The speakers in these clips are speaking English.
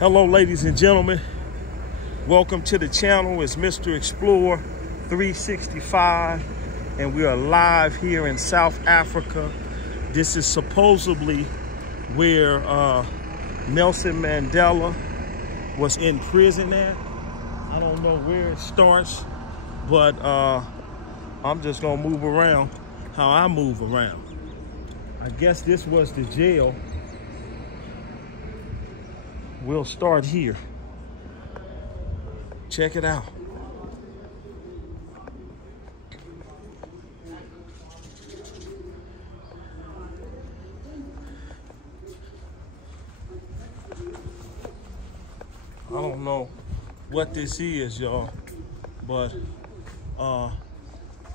Hello, ladies and gentlemen. Welcome to the channel. It's Mr. Explorer 365, and we are live here in South Africa. This is supposedly where Nelson Mandela was in prison at. I don't know where it starts, but I'm just gonna move around how I move around. I guess this was the jail. We'll start here. Check it out. I don't know what this is, y'all, but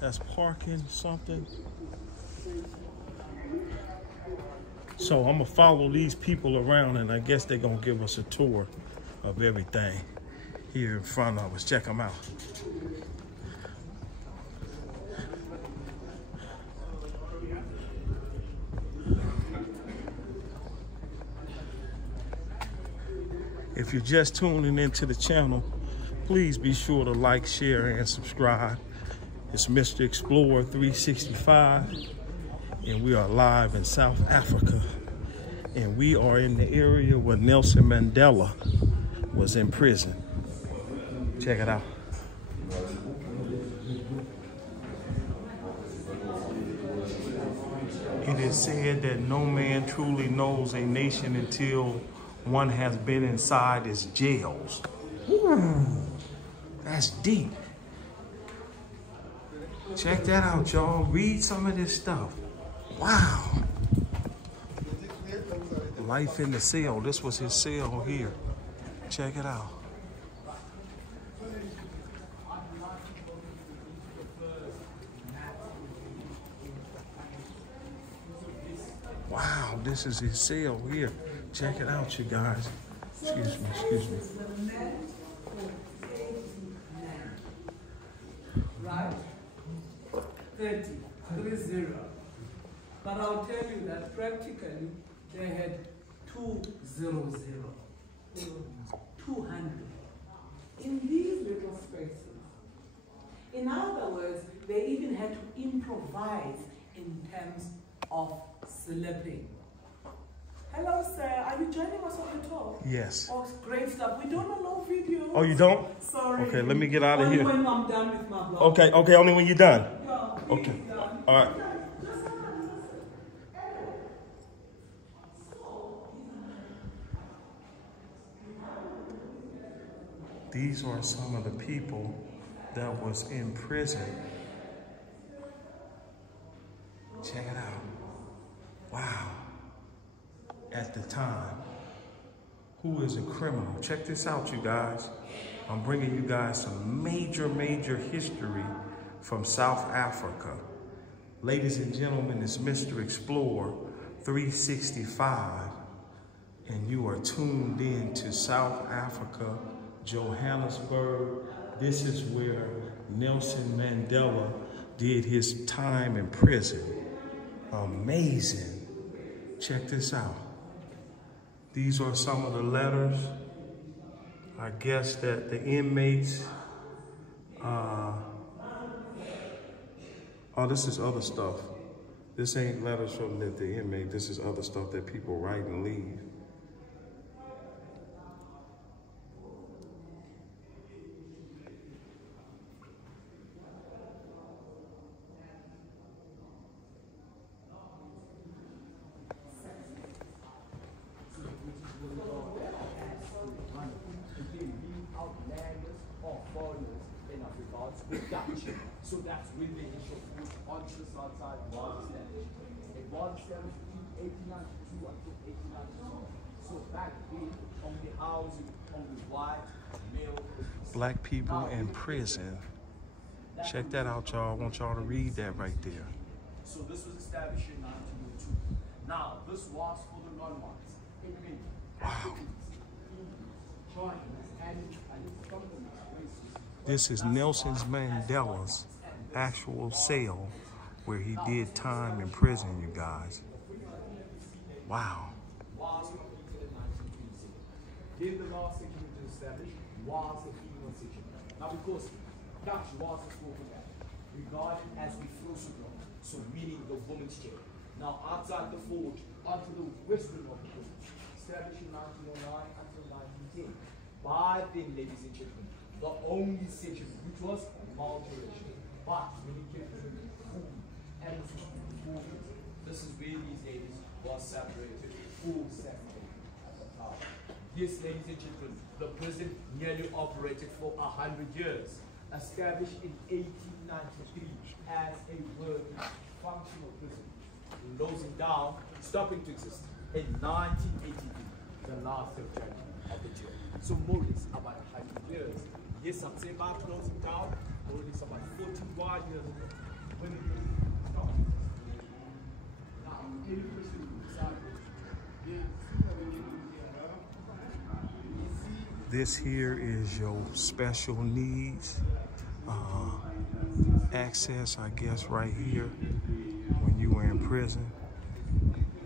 that's parking something. So I'm gonna follow these people around, and I guess they're gonna give us a tour of everything here in front of us. Check them out. If you're just tuning into the channel, please be sure to like, share, and subscribe. It's Mr. Explorer 365. And we are live in South Africa, and we are in the area where Nelson Mandela was in prison. Check it out. It is said that no man truly knows a nation until one has been inside its jails. That's deep. Check that out, y'all. Read some of this stuff. Wow. Life in the cell. This was his cell here. Check it out. Wow, this is his cell here. Check it out, you guys. Excuse me, excuse me. Right? 30. But I'll tell you that practically they had 200. In these little spaces. In other words, they even had to improvise in terms of sleeping. Hello, sir. Are you joining us on the tour? Yes. Oh, great stuff. We don't allow videos. Oh, you don't? Sorry. Okay, let me get out of here. Only when I'm done with my blog. Okay, okay, only when you're done. Yeah, okay. Done. All right. These are some of the people that was in prison. Check it out. Wow. At the time. Who is a criminal? Check this out, you guys. I'm bringing you guys some major history from South Africa. Ladies and gentlemen, it's Mr. Explorer 365, and you are tuned in to South Africa, Johannesburg. This is where Nelson Mandela did his time in prison. Amazing. Check this out. These are some of the letters, I guess, that the inmates, oh, this is other stuff. This ain't letters from the inmate. This is other stuff that people write and leave. So that's when the issue was onto the south side was established. It was established between 1892 until 1892. So back then, only housing, only white, male. Black people in prison. Check that out, y'all. I want y'all to read that right there. So this was established in 1902. Now, this was for the non-whites. It meant Africans, Chinese, and from the races. This is Nelson Mandela's actual cell where he did time in prison, you guys. Wow. Then the last settlement was established was the female settlement. Now, because Dutch was spoken at, regarded as the Vrouwstroom, so meaning the woman's chair. Now, outside the fort, onto the western of the prison, established in 1909 until 1910. By then, ladies and gentlemen, the only settlement which was multiracial. But when it came to food and food, this is where these ladies were separated, full separated at the time. Yes, ladies and gentlemen, the prison nearly operated for 100 years, established in 1893 as a working, functional prison, closing down, stopping to exist in 1983, the last of January of the year. So more or less about 100 years. Yes, I'm saying about closing down, more or less about 41 years ago, when it stopped. Now, any person who decided, This here is your special needs access, I guess, right here when you were in prison.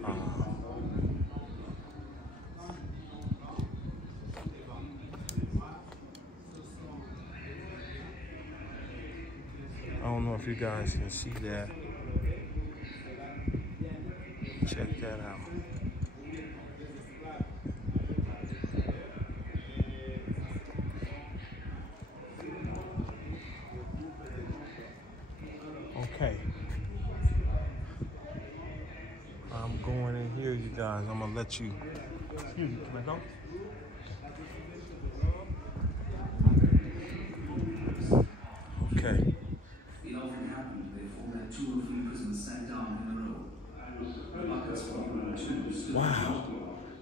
I don't know if you guys can see that. Check that out. Okay. I'm going in here, you guys. I'm gonna let you. Excuse me, can I go? Okay. It often happened, therefore, that 2 or 3 prisoners sat down in a row. The buckets for 1 or 2 stood. Wow.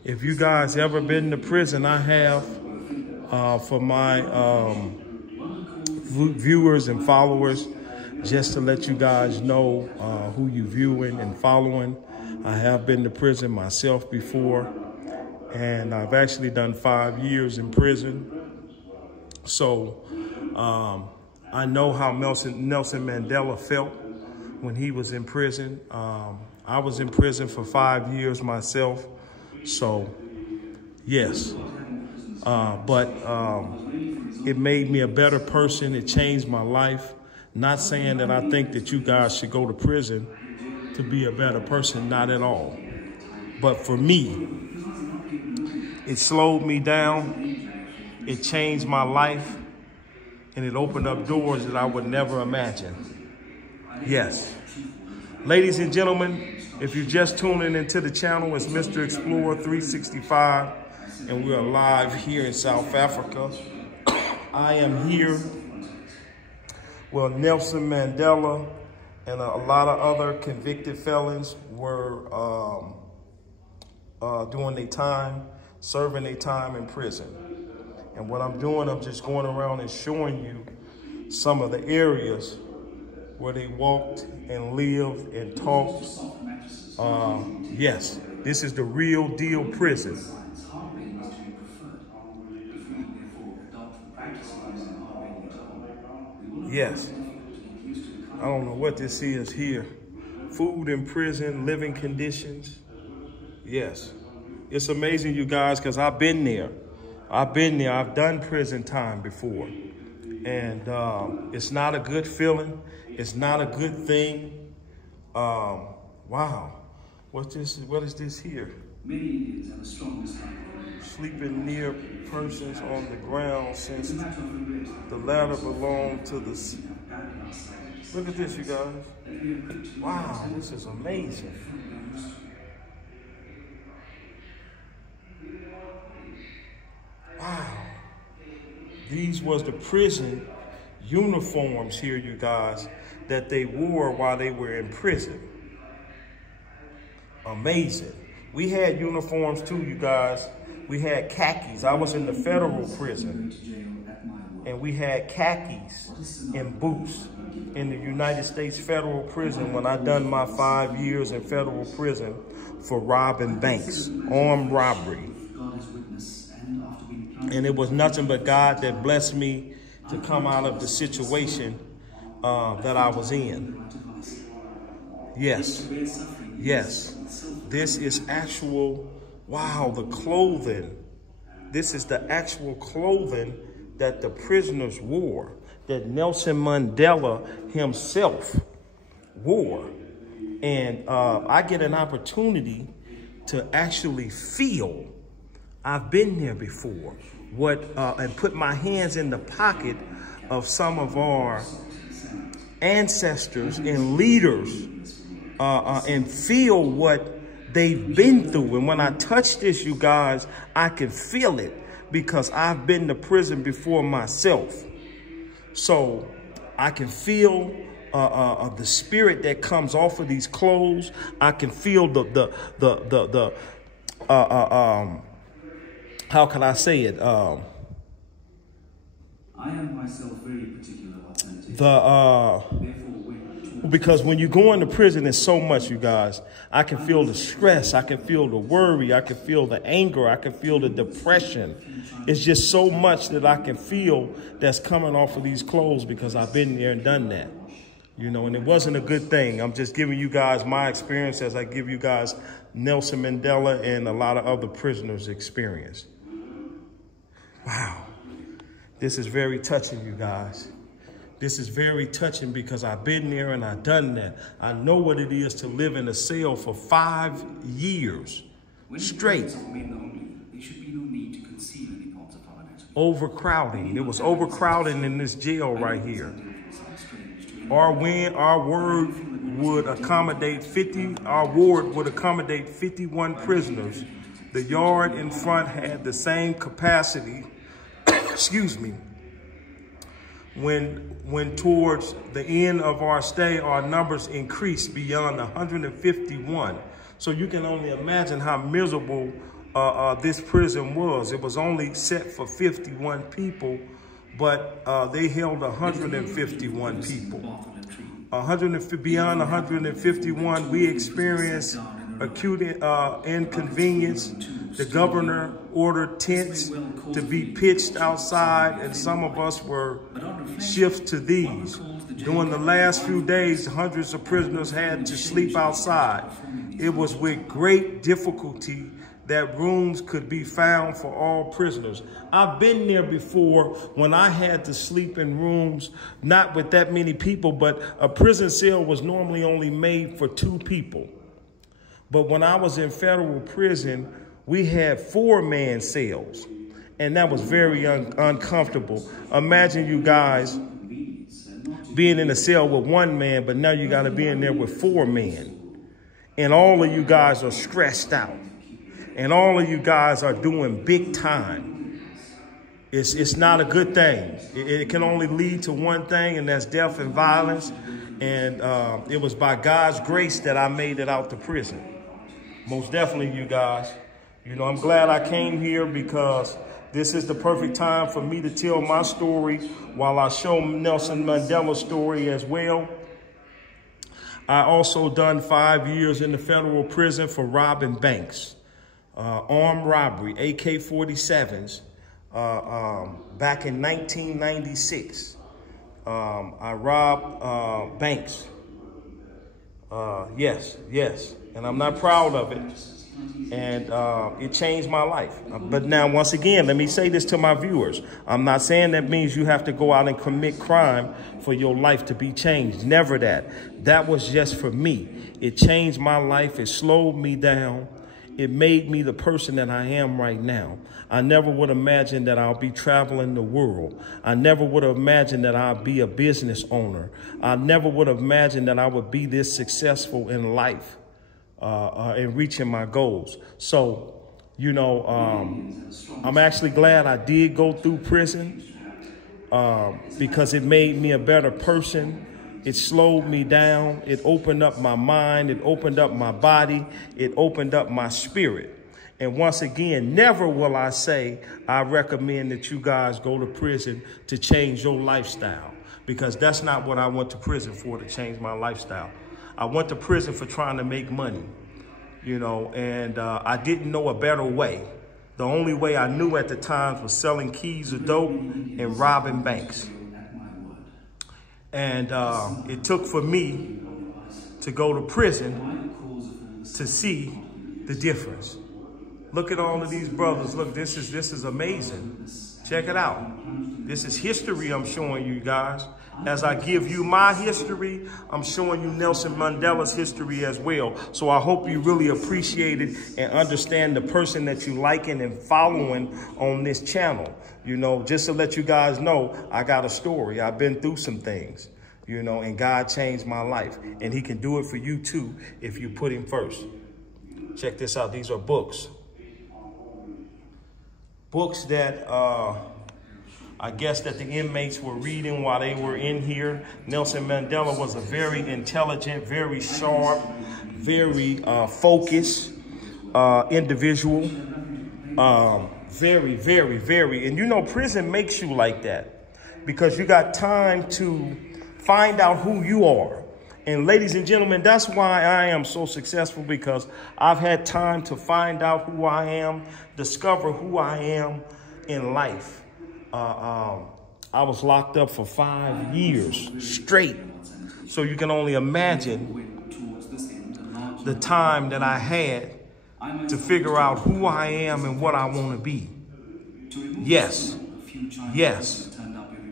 If you guys ever been to prison, I have. For my viewers and followers, just to let you guys know who you viewing and following. I have been to prison myself before, and I've actually done 5 years in prison. So I know how Nelson Mandela felt when he was in prison. I was in prison for 5 years myself. So yes, but it made me a better person. It changed my life. Not saying that I think that you guys should go to prison to be a better person, not at all. But for me, it slowed me down, it changed my life, and it opened up doors that I would never imagine. Yes. Ladies and gentlemen, if you're just tuning into the channel, it's Mr. Explorer 365, and we are live here in South Africa. I am here. Well, Nelson Mandela and a lot of other convicted felons were doing their time, serving their time in prison. And what I'm doing, I'm just going around and showing you some of the areas where they walked and lived and talked. Yes, this is the real deal prison. Yes. I don't know what this is here. Food in prison, living conditions. Yes. It's amazing, you guys, because I've been there. I've done prison time before. And it's not a good feeling. It's not a good thing. Wow. What is this here? Many Indians have a strong dislike. Sleeping near persons on the ground since the latter belong to the sea. Look at this, you guys. Wow, this is amazing. Wow. These was the prison uniforms here, you guys, that they wore while they were in prison. Amazing. We had uniforms too, you guys. We had khakis. I was in the federal prison, and we had khakis and boots in the United States federal prison when I done my 5 years in federal prison for robbing banks, armed robbery. And it was nothing but God that blessed me to come out of the situation that I was in. Yes, yes. This is actual, wow, the clothing This is the actual clothing that the prisoners wore, that Nelson Mandela himself wore. And I get an opportunity to actually feel, I've been there before, and put my hands in the pocket of some of our ancestors and leaders and feel what they've been through. And when I touch this, you guys, I can feel it because I've been to prison before myself. So I can feel the spirit that comes off of these clothes. I can feel how can I say it? I am myself very particular, authentic. Because when you go into prison, there's so much, you guys. I can feel the stress. I can feel the worry. I can feel the anger. I can feel the depression. It's just so much that I can feel that's coming off of these clothes because I've been there and done that. You know, and it wasn't a good thing. I'm just giving you guys my experience as I give you guys Nelson Mandela and a lot of other prisoners' experience. Wow. This is very touching, you guys. This is very touching because I've been there and I've done that. I know what it is to live in a cell for 5 years straight. There should be no need to conceal any parts of our anatomy. Overcrowding. There was overcrowding in this jail right here. Our ward would accommodate 51 prisoners. The yard in front had the same capacity, excuse me. When towards the end of our stay, our numbers increased beyond 151. So you can only imagine how miserable this prison was. It was only set for 51 people, but they held 151 people. Beyond 151, we experienced acute inconvenience. The governor ordered tents to be pitched outside, and some of us were shifted to these. During the last few days, hundreds of prisoners had to sleep outside. It was with great difficulty that rooms could be found for all prisoners. I've been there before when I had to sleep in rooms, not with that many people, but a prison cell was normally only made for 2 people. But when I was in federal prison, we had 4-man cells, and that was very uncomfortable. Imagine you guys being in a cell with 1 man, but now you got to be in there with 4 men. And all of you guys are stressed out. And all of you guys are doing big time. It's not a good thing. It can only lead to one thing, and that's death and violence. And it was by God's grace that I made it out to prison. Most definitely, you guys. You know, I'm glad I came here because this is the perfect time for me to tell my story while I show Nelson Mandela's story as well. I also done 5 years in the federal prison for robbing banks. Armed robbery, AK-47s, back in 1996. I robbed banks. Yes, and I'm not proud of it. And it changed my life. But now, once again, let me say this to my viewers. I'm not saying that means you have to go out and commit crime for your life to be changed. Never that. That was just for me. It changed my life. It slowed me down. It made me the person that I am right now. I never would imagine that I'll be traveling the world. I never would have imagined that I'll be a business owner. I never would have imagined that I would be this successful in life in reaching my goals. So, you know, I'm actually glad I did go through prison because it made me a better person. It slowed me down. It opened up my mind. It opened up my body. It opened up my spirit. And once again, never will I say I recommend that you guys go to prison to change your lifestyle, because that's not what I went to prison for, to change my lifestyle. I went to prison for trying to make money, you know, and I didn't know a better way. The only way I knew at the time was selling keys of dope and robbing banks. And it took for me to go to prison to see the difference. Look at all of these brothers. Look, this is amazing. Check it out. This is history I'm showing you guys. As I give you my history, I'm showing you Nelson Mandela's history as well. So I hope you really appreciate it and understand the person that you liking and following on this channel. You know, just to let you guys know, I got a story. I've been through some things, you know, and God changed my life. And he can do it for you too if you put him first. Check this out. These are books. Books that I guess that the inmates were reading while they were in here. Nelson Mandela was a very intelligent, very sharp, very focused individual. Very, very, very. And you know, prison makes you like that because you got time to find out who you are. And ladies and gentlemen, that's why I am so successful, because I've had time to find out who I am, discover who I am in life. I was locked up for 5 years straight. So you can only imagine the time that I had to figure out who I am and what I want to be. Yes. Yes.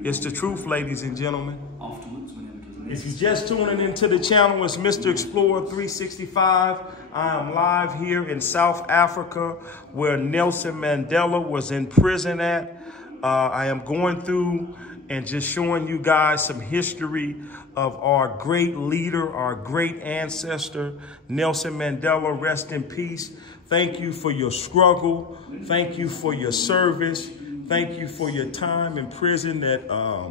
It's the truth, ladies and gentlemen. If you're just tuning into the channel, it's Mr. Explorer 365. I am live here in South Africa, where Nelson Mandela was in prison at. I am going through and just showing you guys some history of our great leader, our great ancestor, Nelson Mandela. Rest in peace. Thank you for your struggle. Thank you for your service. Thank you for your time in prison that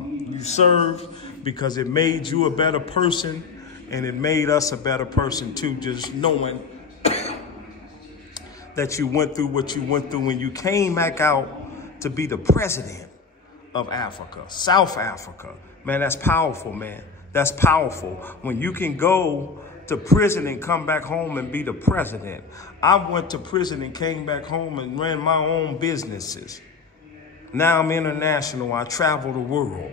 you served, because it made you a better person, and it made us a better person too, just knowing that you went through what you went through when you came back out to be the president of Africa, South Africa. Man, that's powerful, man. That's powerful. When you can go to prison and come back home and be the president. I went to prison and came back home and ran my own businesses. Now I'm international. I travel the world.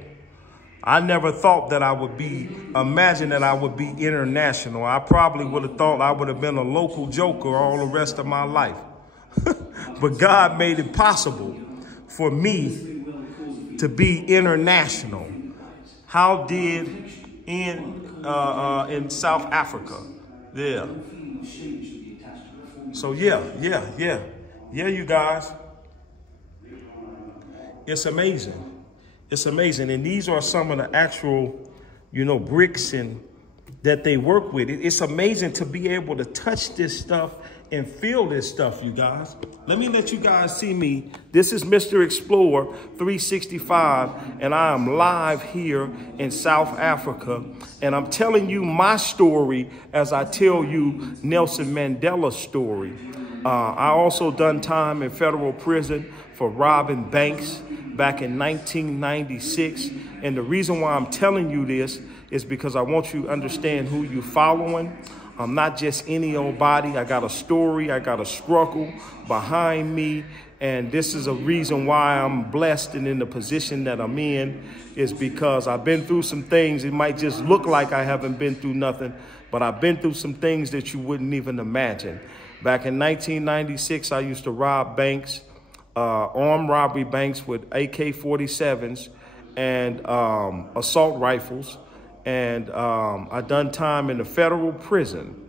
I never thought that I would imagine that I would be international. I probably would have thought I would have been a local joker all the rest of my life. But God made it possible for me to be international. How did in South Africa? Yeah. So yeah, you guys. It's amazing. It's amazing. And these are some of the actual, you know, bricks and that they work with. It's amazing to be able to touch this stuff and feel this stuff, you guys. Let me let you guys see me. This is Mr. Explorer 365, and I am live here in South Africa. And I'm telling you my story as I tell you Nelson Mandela's story. I also done time in federal prison for robbing banks back in 1996. And the reason why I'm telling you this is because I want you to understand who you're following. I'm not just any old body. I got a story. I got a struggle behind me. And this is a reason why I'm blessed and in the position that I'm in, is because I've been through some things. It might just look like I haven't been through nothing, but I've been through some things that you wouldn't even imagine. Back in 1996, I used to rob banks, armed robbery banks with AK-47s and assault rifles. And I done time in the federal prison.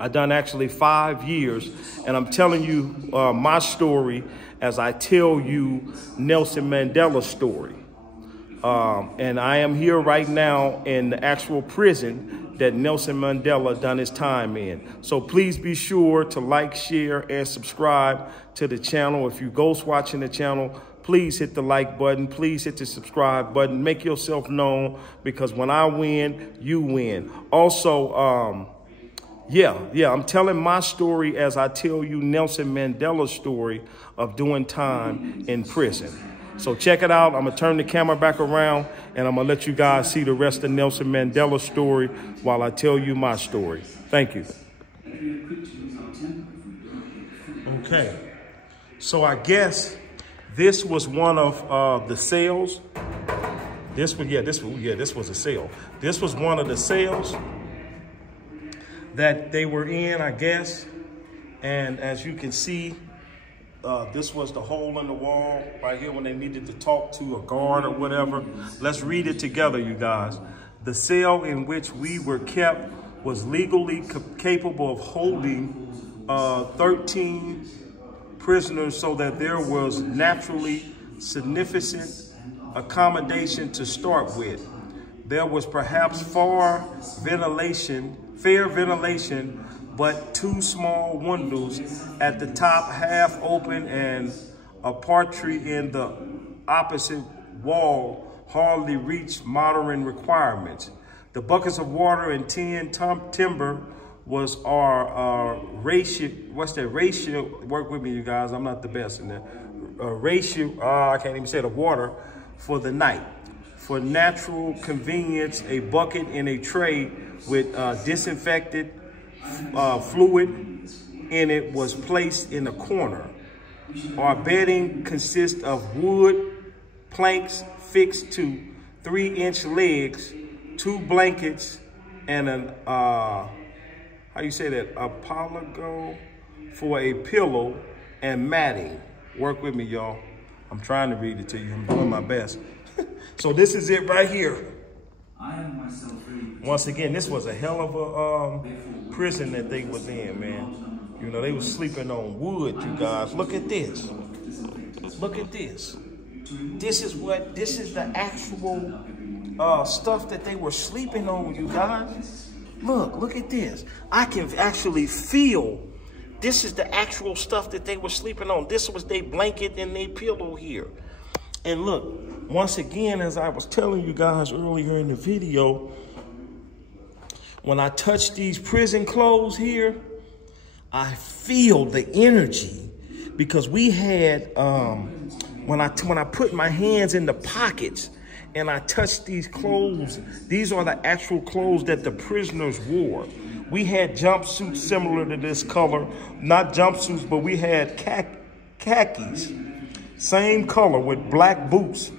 I done actually 5 years. And I'm telling you my story as I tell you Nelson Mandela's story. And I am here right now in the actual prison that Nelson Mandela done his time in. So please be sure to like, share, and subscribe to the channel. If you ghost watching the channel, please hit the like button. Please hit the subscribe button. Make yourself known, because when I win, you win. Also, I'm telling my story as I tell you Nelson Mandela's story of doing time in prison. So check it out. I'm going to turn the camera back around, and I'm going to let you guys see the rest of Nelson Mandela's story while I tell you my story. Thank you. Okay. So I guess this was one of the cells. This was a cell. This was one of the cells that they were in, I guess. And as you can see, this was the hole in the wall right here when they needed to talk to a guard or whatever. Let's read it together, you guys. The cell in which we were kept was legally capable of holding 13 prisoners, so that there was naturally sufficient accommodation to start with. There was perhaps fair ventilation, but 2 small windows at the top, half open, and a partry in the opposite wall hardly reached modern requirements. The buckets of water and tin timber was our ratio. What's that ratio? Work with me, you guys. I'm not the best in that. Ratio, I can't even say the water for the night. For natural convenience, a bucket in a tray with disinfected fluid in it was placed in a corner. Our bedding consists of wood planks fixed to 3-inch legs, 2 blankets, and an how you say that? A polygo for a pillow and matting. Work with me, y'all. I'm trying to read it to you. I'm doing my best. So this is it right here. Once again, this was a hell of a prison that they was in, man. You know, they was sleeping on wood, you guys. Look at this. Look at this. This is the actual stuff that they were sleeping on, you guys. Look at this. I can actually feel this is the actual stuff that they were sleeping on. This was their blanket and their pillow here. And look, once again, as I was telling you guys earlier in the video, when I touch these prison clothes here, I feel the energy, because we had, when I put my hands in the pockets and I touched these clothes, these are the actual clothes that the prisoners wore. We had jumpsuits similar to this color, not jumpsuits, but we had khakis, same color with black boots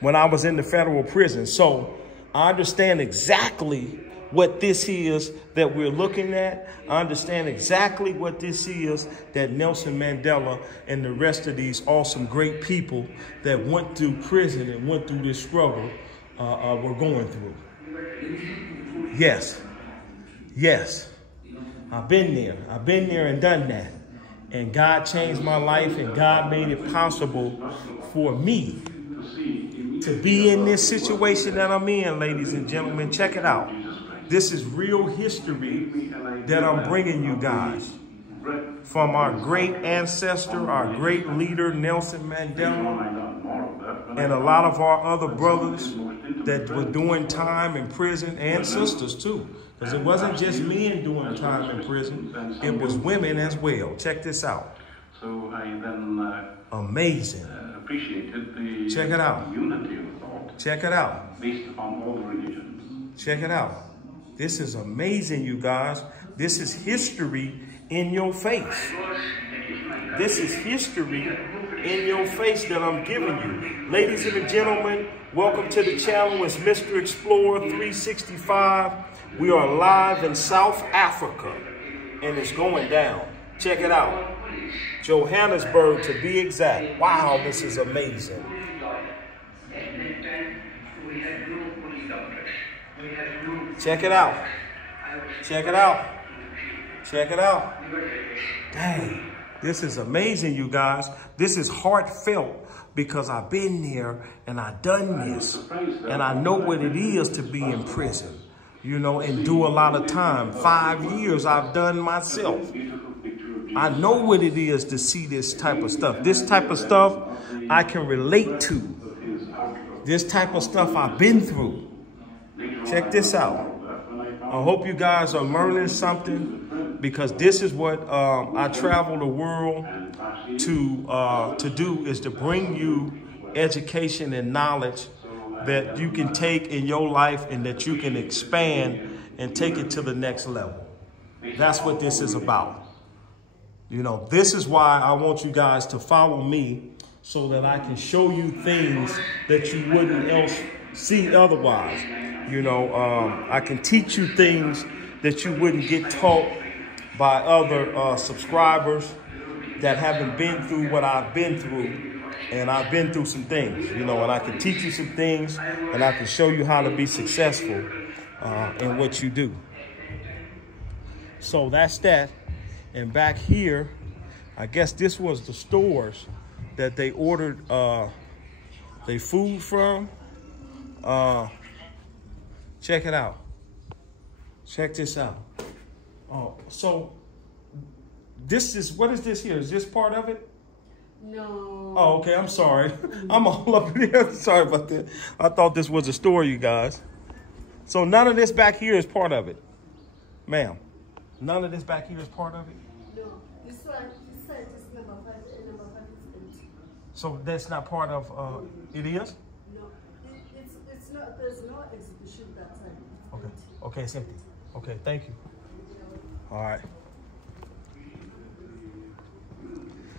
when I was in the federal prison. So I understand exactly what this is that we're looking at. I understand exactly what this is that Nelson Mandela and the rest of these awesome, great people that went through prison and went through this struggle were going through. Yes. Yes, I've been there and done that. And God changed my life, and God made it possible for me to be in this situation that I'm in, ladies and gentlemen. Check it out. This is real history that I'm bringing you guys from our great ancestor, our great leader, Nelson Mandela, and a lot of our other brothers that were doing time in prison, and sisters too. Because it wasn't just men doing time in prison, it was women as well. Check this out. So I then amazing. Appreciated the check it out. Unity of thought. Check it out. Based upon all the religions. Check it out. This is amazing, you guys. This is history in your face. This is history in your face that I'm giving you. Ladies and gentlemen, welcome to the channel. It's Mr. Explorer 365. We are live in South Africa, and it's going down. Check it out. Johannesburg, to be exact. Wow, this is amazing. Check it out. Check it out. Check it out. Dang, this is amazing, you guys. This is heartfelt, because I've been there and I've done this, and I know what it is to be in prison, you know, and do a lot of time. 5 years I've done myself. I know what it is to see this type of stuff. This type of stuff I can relate to. This type of stuff I've been through. Check this out. I hope you guys are learning something, because this is what I travel the world to do, is to bring you education and knowledge that you can take in your life and that you can expand and take it to the next level. That's what this is about. You know, this is why I want you guys to follow me, so that I can show you things that you wouldn't else see otherwise. You know, I can teach you things that you wouldn't get taught by other subscribers that haven't been through what I've been through. And I've been through some things, you know, and I can teach you some things, and I can show you how to be successful in what you do. So that's that. And back here, I guess this was the stores that they ordered their food from. Check it out. Check this out. So this is, what is this here? Is this part of it? No. Oh, okay. I'm sorry. I'm all up in here. Sorry about that. I thought this was a store, you guys. So none of this back here is part of it, ma'am. None of this back here is part of it. No. This side is number 5 and number 5 is empty. So that's not part of. It is. No. It's not. There's no exhibition that side. Okay. Okay, it's empty. Okay, thank you. All right.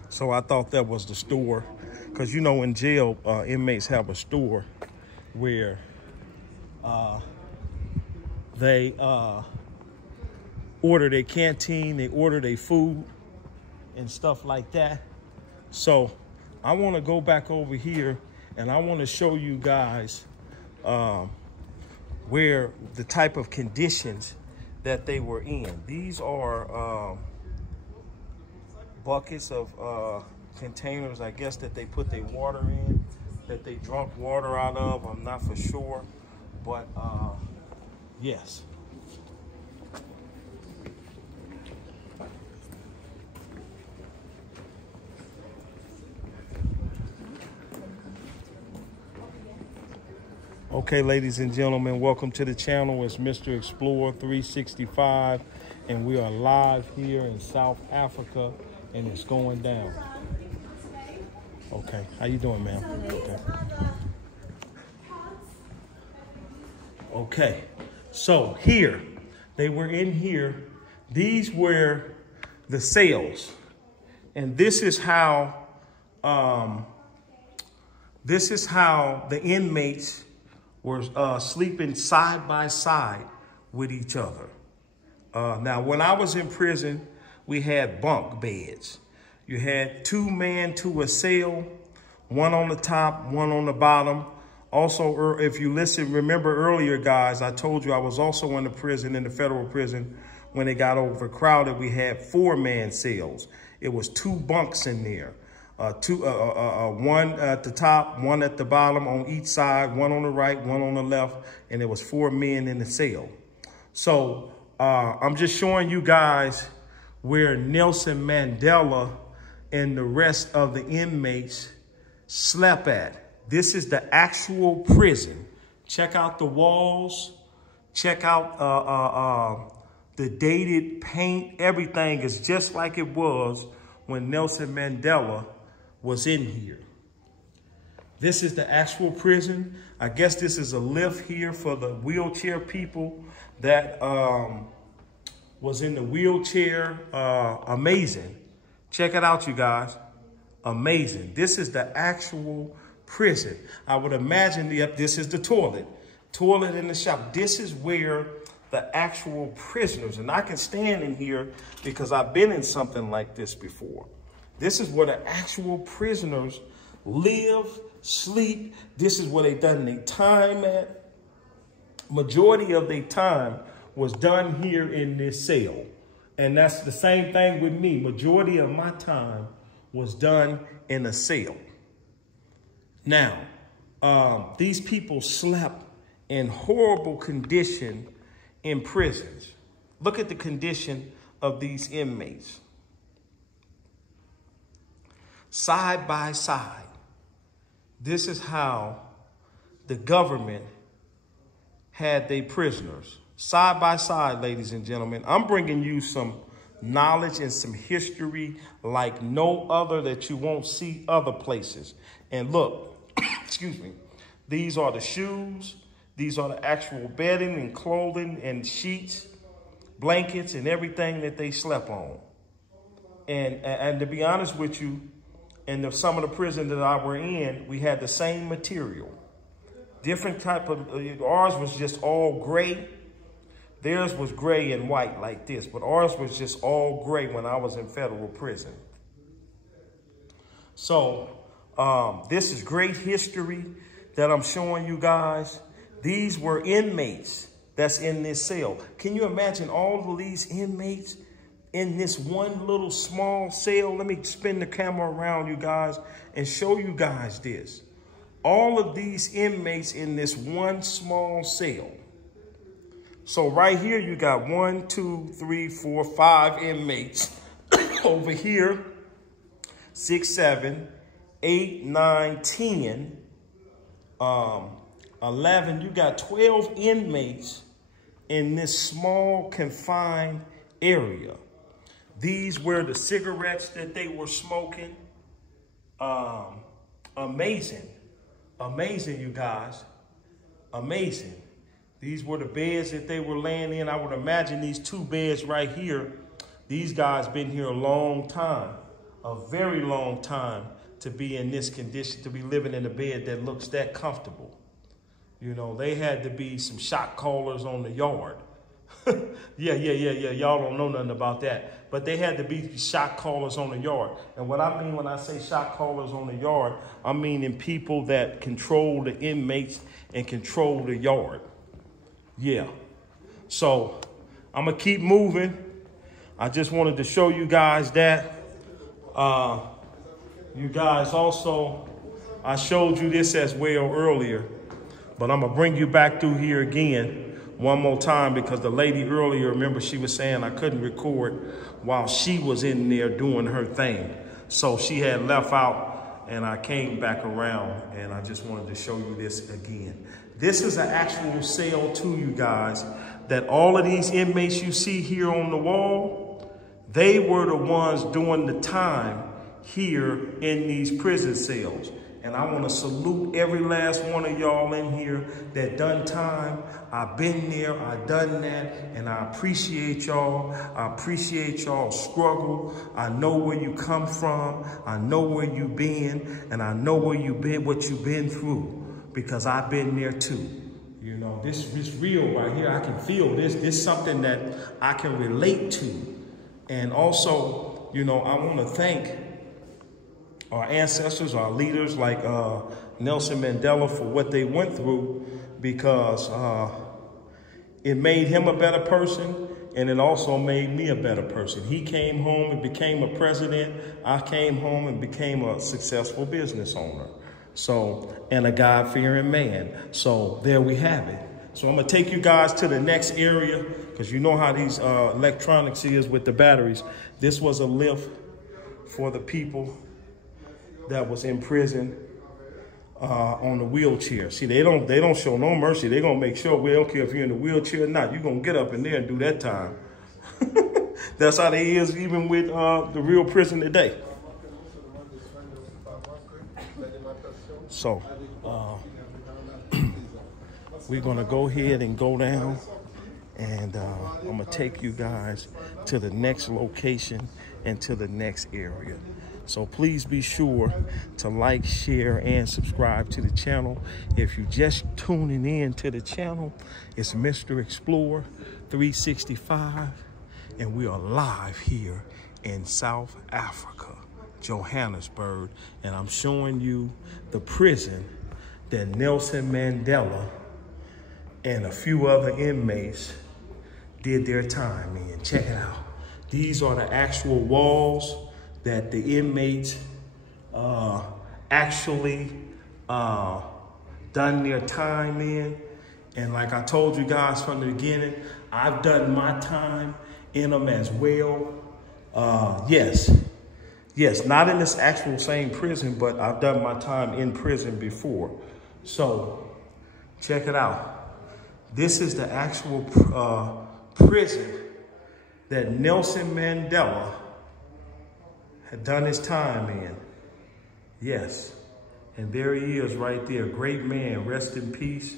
So I thought that was the store, because you know in jail, inmates have a store where they order their canteen, they order their food and stuff like that. So I want to go back over here and I want to show you guys where the type of conditions that they were in. These are buckets of containers, I guess, that they put their water in, that they drunk water out of. I'm not for sure, but yes. Okay, ladies and gentlemen, welcome to the channel. It's Mr. Explorer 365, and we are live here in South Africa, and it's going down. Okay, how you doing, ma'am? Okay. Okay, so here, they were in here. These were the cells, and this is how the inmates were sleeping side by side with each other. Now, when I was in prison, we had bunk beds. You had 2 men to a cell, 1 on the top, 1 on the bottom. Also, if you remember earlier, guys, I told you I was also in the prison, in the federal prison, when it got overcrowded. We had 4-man cells. It was 2 bunks in there. 1 at the top, 1 at the bottom on each side, 1 on the right, 1 on the left, and there was 4 men in the cell. So I'm just showing you guys where Nelson Mandela and the rest of the inmates slept at. This is the actual prison. Check out the walls. Check out the dated paint. Everything is just like it was when Nelson Mandela was in here. This is the actual prison. I guess this is a lift here for the wheelchair people that was in the wheelchair. Amazing. Check it out, you guys. Amazing. This is the actual prison. I would imagine this is the toilet in the shop. This is where the actual prisoners, and I can stand in here because I've been in something like this before. This is where the actual prisoners live, sleep. This is where they done their time at. Majority of their time was done here in this cell. And that's the same thing with me. Majority of my time was done in a cell. Now, these people slept in horrible condition in prisons. Look at the condition of these inmates. Side by side. This is how the government had their prisoners. Side by side, ladies and gentlemen. I'm bringing you some knowledge and some history like no other that you won't see other places. And look, excuse me, these are the shoes. These are the actual bedding and clothing and sheets, blankets, and everything that they slept on. And to be honest with you, in some of the prison that I were in, we had the same material. Different type of, ours was just all gray. Theirs was gray and white like this, but ours was just all gray when I was in federal prison. So this is great history that I'm showing you guys. These were inmates that's in this cell. Can you imagine all of these inmates in this one little small cell? Let me spin the camera around you guys and show you guys this. All of these inmates in this one small cell. So right here, you got 1, 2, 3, 4, 5 inmates. Over here, 6, 7, 8, 9, 10, 11. You got 12 inmates in this small confined area. These were the cigarettes that they were smoking. Amazing. Amazing, you guys. Amazing. These were the beds that they were laying in. I would imagine these 2 beds right here. These guys been here a long time, a very long time, to be in this condition, to be living in a bed that looks that comfortable. You know, they had to be some shot callers on the yard. Yeah. Y'all don't know nothing about that. But they had to be shot callers on the yard. And what I mean when I say shot callers on the yard, I mean in people that control the inmates and control the yard. Yeah. So I'm going to keep moving. I just wanted to show you guys that. You guys also, I showed you this as well earlier, but I'm going to bring you back through here again one more time because the lady earlier, remember, she was saying I couldn't record while she was in there doing her thing. So she had left out and I came back around and I just wanted to show you this again. This is an actual cell too, you guys, that all of these inmates you see here on the wall, they were the ones doing the time here in these prison cells. And I want to salute every last one of y'all in here that done time. I've been there, I've done that, and I appreciate y'all. I appreciate y'all's struggle. I know where you come from. I know where you been, and I know where you been, what you've been through, because I've been there too. You know, this is real right here. I can feel this. This is something that I can relate to. And also, you know, I want to thank our ancestors, our leaders like Nelson Mandela for what they went through, because it made him a better person and it also made me a better person. He came home and became a president. I came home and became a successful business owner. So, and a God-fearing man. So there we have it. So I'm gonna take you guys to the next area because you know how these electronics is with the batteries. This was a lift for the people that was in prison on the wheelchair. See, they don't show no mercy. They're gonna make sure, we don't care if you're in the wheelchair or not, you're gonna get up in there and do that time. That's how they is even with the real prison today. So we're gonna go ahead and go down and I'm gonna take you guys to the next location and to the next area. So please be sure to like, share, and subscribe to the channel. If you're just tuning in to the channel, it's Mr. Explorer 365, and we are live here in South Africa, Johannesburg, and I'm showing you the prison that Nelson Mandela and a few other inmates did their time in. Check it out. These are the actual walls that the inmates actually done their time in. And like I told you guys from the beginning, I've done my time in them as well. Yes, not in this actual same prison, but I've done my time in prison before. So check it out. This is the actual prison that Nelson Mandela had done his time in. Yes. And there he is right there. Great man. Rest in peace.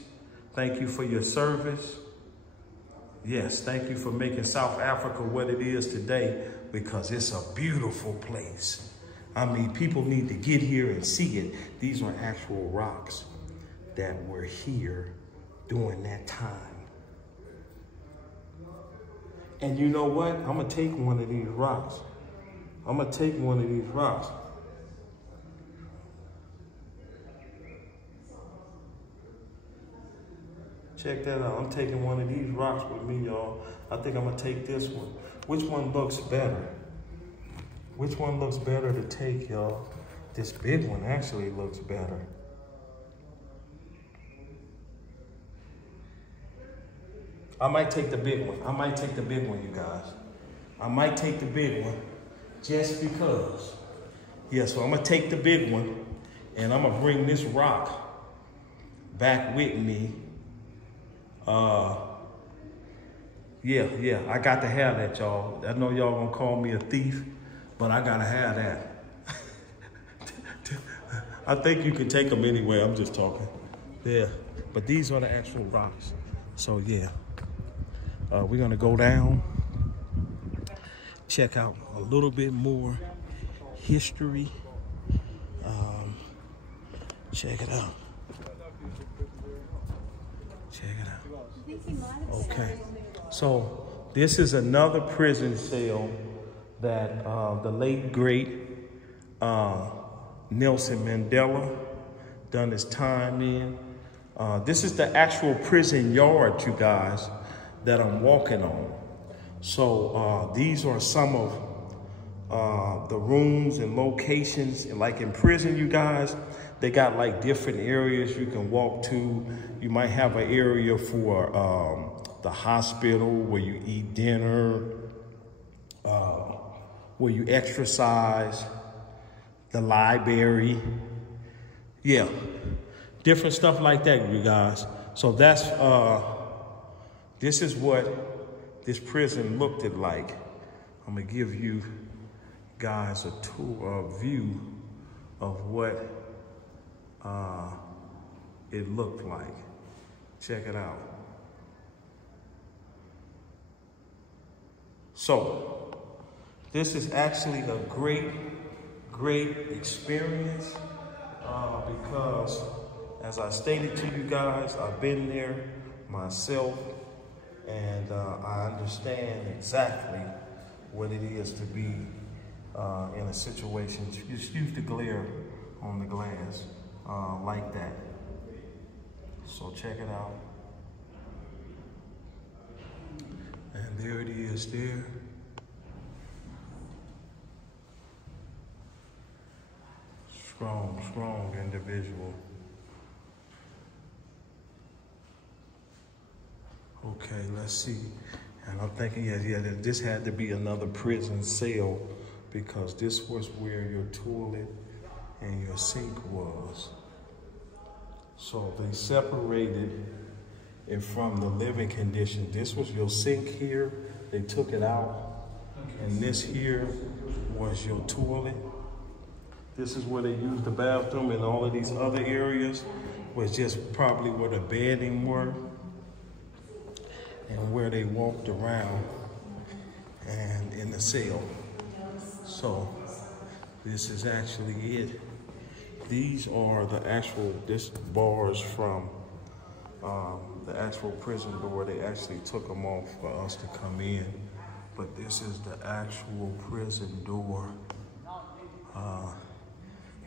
Thank you for your service. Yes, thank you for making South Africa what it is today, because it's a beautiful place. I mean, people need to get here and see it. These are actual rocks that were here during that time. And you know what? I'm gonna take one of these rocks. I'm gonna take one of these rocks. Check that out. I'm taking one of these rocks with me, y'all. I think I'm gonna take this one. Which one looks better? Which one looks better to take, y'all? This big one actually looks better. I might take the big one. I might take the big one, you guys. I might take the big one just because. Yeah, so I'm gonna take the big one and I'm gonna bring this rock back with me. Yeah, I got to have that, y'all. I know y'all gonna call me a thief, but I gotta have that. I think you can take them anyway, I'm just talking. Yeah, but these are the actual rocks. So yeah, we're gonna go down, check out a little bit more history. Check it out. Check it out. Okay, so this is another prison cell that the late great Nelson Mandela done his time in. This is the actual prison yard, you guys, that I'm walking on. So these are some of the rooms and locations. Like in prison, you guys, they got like different areas you can walk to. You might have an area for the hospital where you eat dinner, where you exercise, the library. Yeah, different stuff like that, you guys. So that's, this is what this prison looked at like. I'm gonna give you guys a tour, a view of what it looked like. Check it out. So this is actually a great experience because, as I stated to you guys, I've been there myself, and I understand exactly what it is to be in a situation. Just use the glare on the glass like that. So check it out. And there it is there. Strong individual. Okay, let's see. And I'm thinking, yeah, that this had to be another prison cell because this was where your toilet and your sink was. So they separated it from the living condition. This was your sink here. They took it out. And this here was your toilet. This is where they used the bathroom, and all of these other areas was just probably where the bedding were and where they walked around and in the cell. So this is actually it. These are the actual, this bars from the actual prison door. They actually took them off for us to come in, but this is the actual prison door.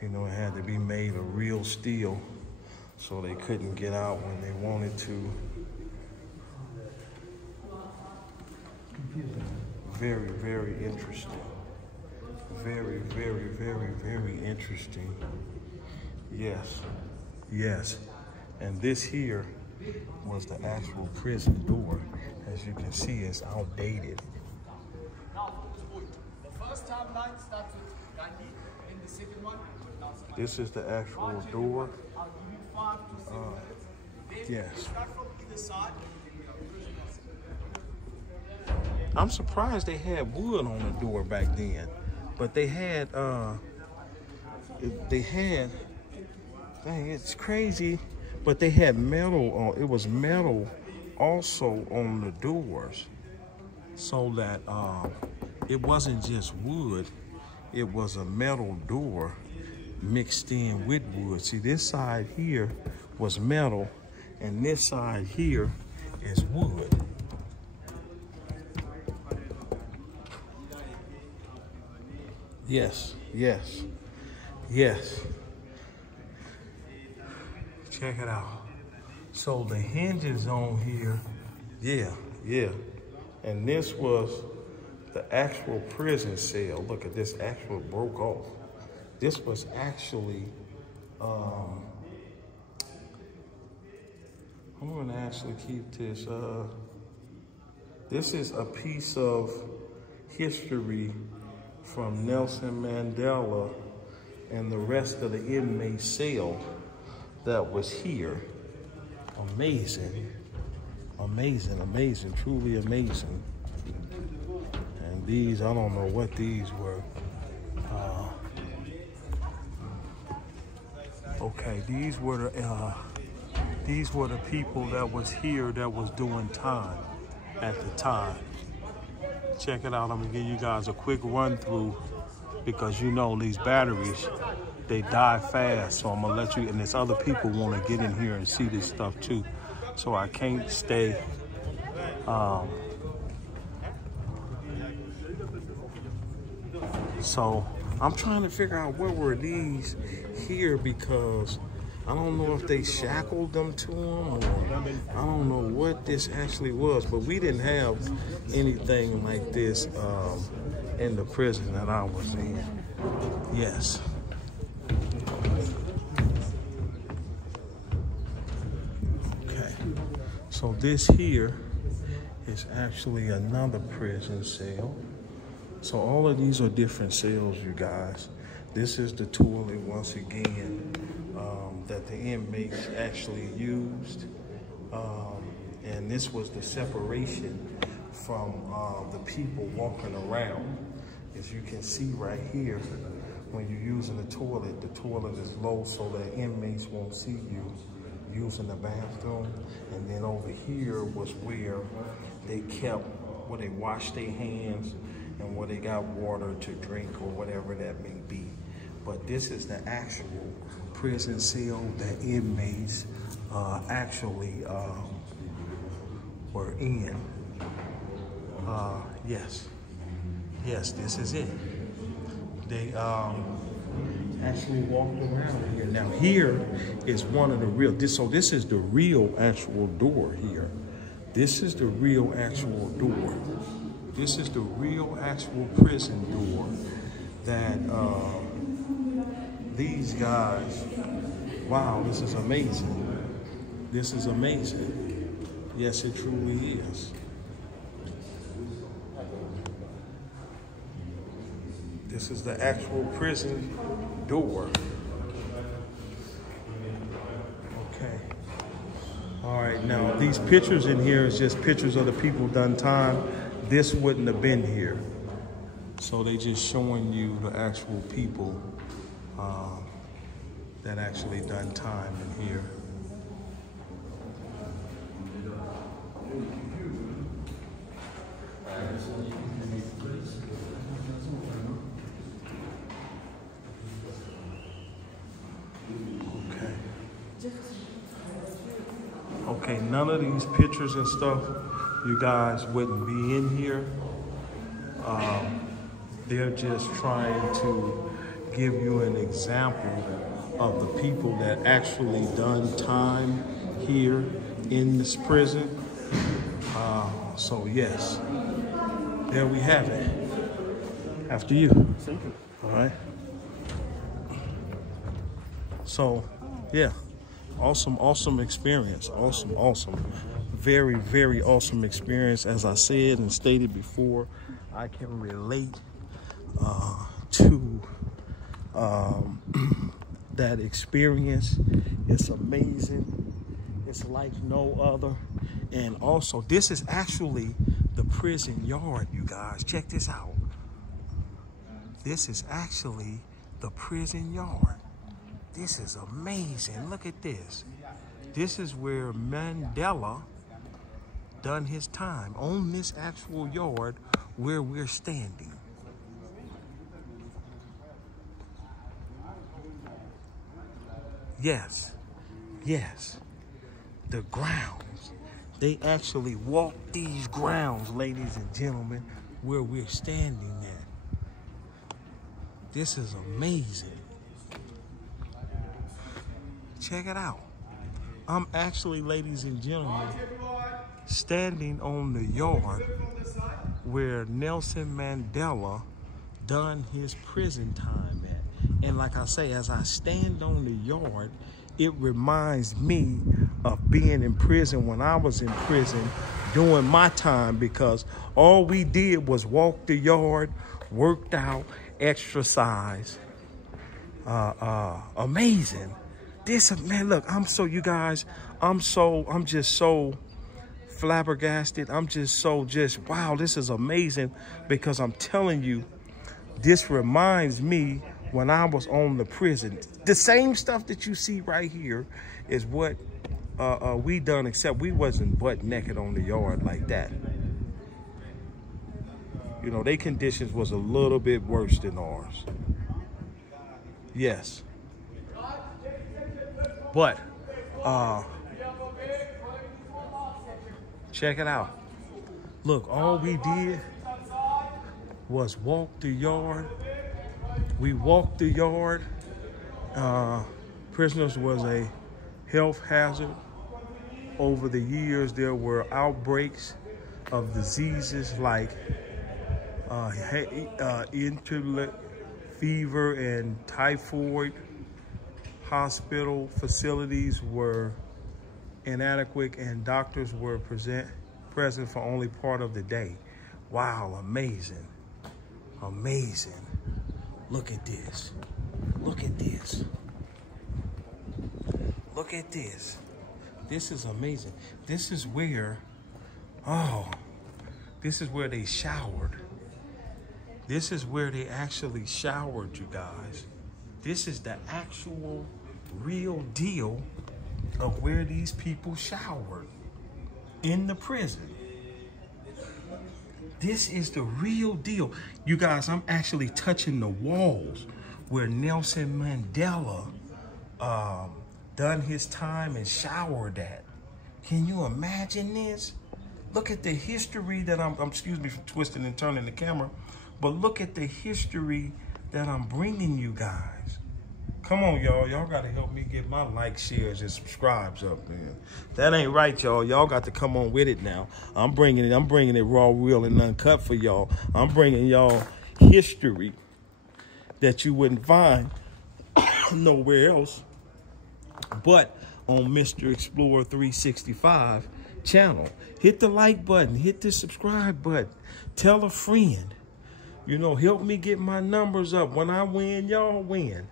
You know, it had to be made of real steel, so they couldn't get out when they wanted to. Very interesting. Very interesting. Yes. And this here was the actual prison door. As you can see, it's outdated. Now, the first timeline starts with Gandhi, and the second one. This is the actual door. I'll give you 5 to 6 minutes. Then Yes. start from either side. I'm surprised they had wood on the door back then, but they had, dang, it's crazy, but they had metal on, it was metal also on the doors, so that it wasn't just wood, it was a metal door mixed in with wood. See, this side here was metal, and this side here is wood. Yes, yes, yes. Check it out. So the hinges on here, yeah. And this was the actual prison cell. Look at this, actually broke off. This was actually, I'm gonna actually keep this. This is a piece of history from Nelson Mandela and the rest of the inmate cell that was here. Amazing, amazing, amazing, truly amazing. And these, I don't know what these were. Okay, these were the people that was here that was doing time at the time. Check it out. I'm gonna give you guys a quick run through because you know these batteries, they die fast. So I'm gonna let you, and there's other people want to get in here and see this stuff too. So I can't stay. So I'm trying to figure out where were these here because I don't know if they shackled them to them or I don't know what this actually was, but we didn't have anything like this in the prison that I was in. Yes. Okay. So this here is actually another prison cell. So all of these are different cells, you guys. This is the toilet once again that the inmates actually used. And this was the separation from the people walking around. As you can see right here, when you're using the toilet is low so that inmates won't see you using the bathroom. And then over here was where they kept, where they washed their hands and where they got water to drink or whatever that may be. But this is the actual prison cell that inmates actually were in. Yes, this is it. They actually walked around here. Now here is one of the real, so this is the real actual door here. This is the real actual door. This is the real actual prison door that these guys, wow, this is amazing. This is amazing. Yes, it truly is. This is the actual prison door. Okay. All right, now these pictures in here is just pictures of the people done time. This wouldn't have been here. So they just showing you the actual people that actually done time in here. Okay, none of these pictures and stuff, you guys wouldn't be in here. They're just trying to give you an example of the people that actually done time here in this prison. So yes, there we have it. After you. Thank you. All right. So, yeah, awesome experience. Awesome. Very, very awesome experience. As I said and stated before, I can relate to that experience. It's amazing. It's like no other. And also, this is actually the prison yard, you guys. Check this out. This is actually the prison yard. This is amazing. Look at this. This is where Mandela done his time, on this actual yard where we're standing. Yes. The grounds. They actually walked these grounds, ladies and gentlemen, where we're standing at. This is amazing. Check it out. I'm actually, ladies and gentlemen, standing on the yard where Nelson Mandela done his prison time at. And like I say, as I stand on the yard, it reminds me of being in prison when I was in prison doing my time, because all we did was walk the yard, worked out, exercise. Amazing. This, man, look, I'm just so flabbergasted. I'm just wow, this is amazing, because I'm telling you, this reminds me when I was on the prison. The same stuff that you see right here is what we done, except we wasn't butt naked on the yard like that. You know, their conditions was a little bit worse than ours. Yes. But check it out. Look, all we did was walk the yard. We walked the yard. Prisoners was a health hazard. Over the years, there were outbreaks of diseases like internet fever and typhoid. Hospital facilities were inadequate and doctors were present for only part of the day. Wow, amazing. Amazing. Look at this. Look at this. Look at this. This is amazing. This is where, this is where they showered. This is where they actually showered, you guys. This is the actual real deal of where these people showered in the prison. This is the real deal. You guys, I'm actually touching the walls where Nelson Mandela done his time and showered at. Can you imagine this? Look at the history that excuse me for twisting and turning the camera, but look at the history that I'm bringing you guys. Come on, y'all. Y'all got to help me get my likes, shares, and subscribes up, man. That ain't right, y'all. Y'all got to come on with it now. I'm bringing it raw, real, and uncut for y'all. I'm bringing y'all history that you wouldn't find nowhere else but on Mr. Explorer 365 channel. Hit the like button. Hit the subscribe button. Tell a friend. You know, help me get my numbers up. When I win, y'all win.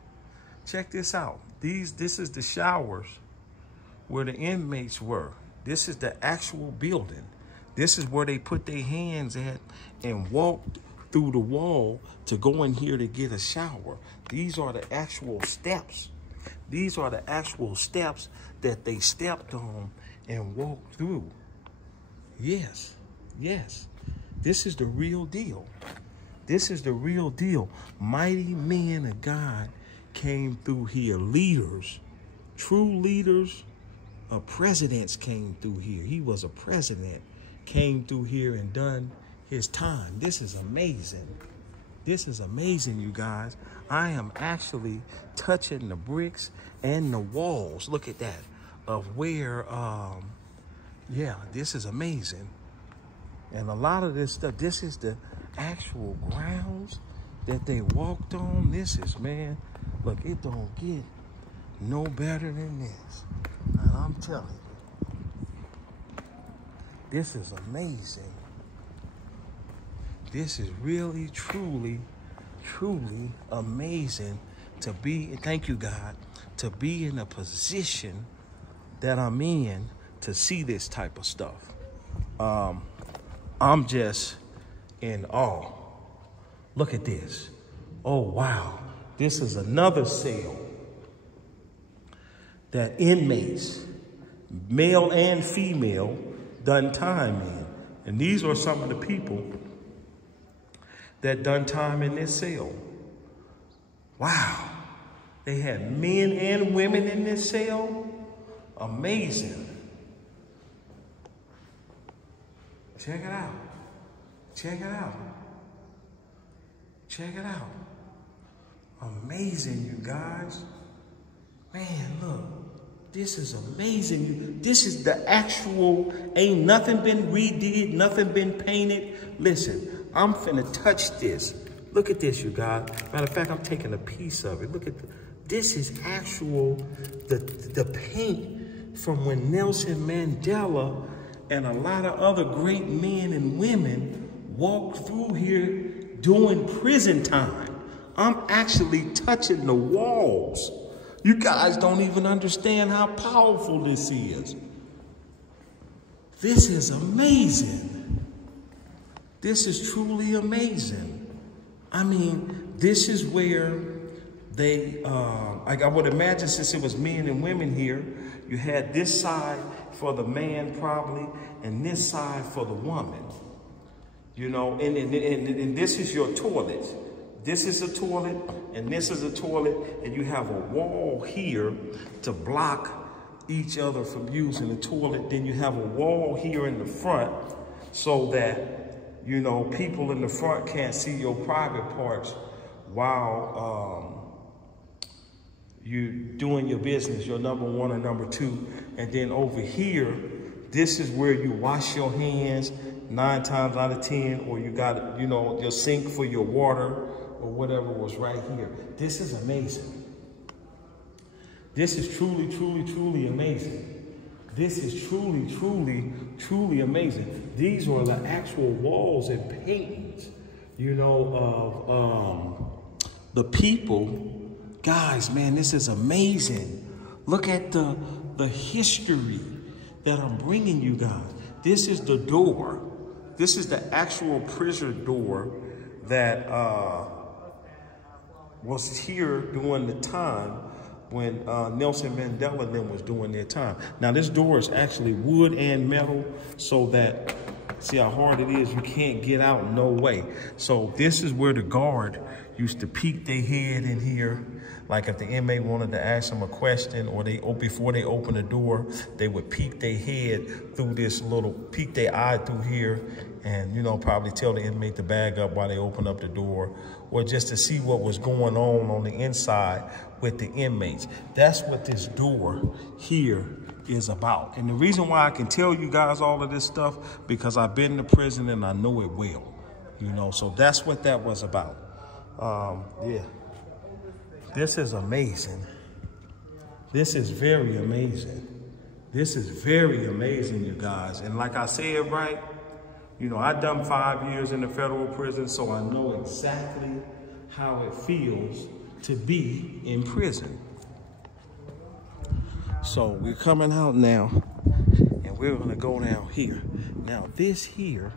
Check this out. This is the showers where the inmates were. This is the actual building. This is where they put their hands at and walked through the wall to go in here to get a shower. These are the actual steps. These are the actual steps that they stepped on and walked through. Yes, yes. This is the real deal. This is the real deal. Mighty men of God came through here. Leaders, true leaders, presidents came through here. He was a president, came through here and done his time. This is amazing. This is amazing, you guys. I am actually touching the bricks and the walls. Look at that, of where, yeah, this is amazing. And a lot of this stuff, this is the actual grounds that they walked on. This is, man, look, it don't get no better than this. And I'm telling you, this is amazing. This is really, truly, truly amazing to be, thank you, God, to be in a position that I'm in to see this type of stuff. I'm just in awe. Look at this. Oh, wow. This is another cell that inmates, male and female, done time in. And these are some of the people that done time in this cell. Wow. They had men and women in this cell. Amazing. Check it out. Check it out. Check it out. Amazing, you guys. Man, look. This is amazing. This is the actual, ain't nothing been redid, nothing been painted. Listen, I'm finna touch this. Look at this, you guys. Matter of fact, I'm taking a piece of it. Look at this is actual, the paint from when Nelson Mandela and a lot of other great men and women walked through here doing prison time. I'm actually touching the walls. You guys don't even understand how powerful this is. This is amazing. This is truly amazing. I mean, this is where they, I would imagine since it was men and women here, you had this side for the man probably, and this side for the woman. You know, and this is your toilet. This is a toilet, and this is a toilet, and you have a wall here to block each other from using the toilet. Then you have a wall here in the front so that, you know, people in the front can't see your private parts while you doing your business, your number one or number two. And then over here, this is where you wash your hands 9 times out of 10, or you got, you know, your sink for your water, or whatever was right here. This is amazing. This is truly, truly, truly amazing. This is truly, truly, truly amazing. These are the actual walls and paintings, you know, of the people. Guys, man, this is amazing. Look at the history that I'm bringing you guys. This is the door. This is the actual prison door that was here during the time when Nelson Mandela and them was doing their time. Now this door is actually wood and metal, so that, see how hard it is, you can't get out, no way. So this is where the guard used to peek their head in here. Like if the inmate wanted to ask them a question, or before they open the door, they would peek their head through this little, peek their eye through here, and, you know, probably tell the inmate to bag up while they open up the door, or just to see what was going on the inside with the inmates. That's what this door here is about. And the reason why I can tell you guys all of this stuff, because I've been to prison and I know it well, you know, so that's what that was about. Yeah. This is amazing. This is very amazing. This is very amazing, you guys. And like I said, right, you know, I done 5 years in the federal prison, so I know exactly how it feels to be in prison. So we're coming out now, and we're gonna go down here. Now this here,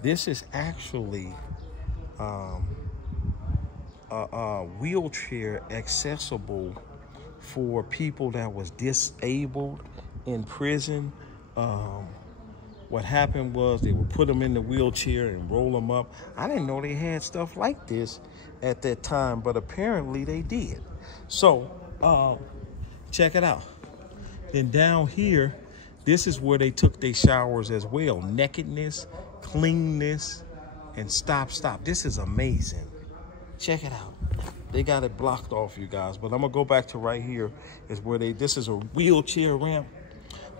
this is actually a wheelchair accessible for people that was disabled in prison. What happened was they would put them in the wheelchair and roll them up. I didn't know they had stuff like this at that time, but apparently they did. So check it out. Then down here, this is where they took their showers as well. Nakedness, cleanness, and stop. This is amazing. Check it out. They got it blocked off, you guys. But I'm gonna go back to right here is where this is a wheelchair ramp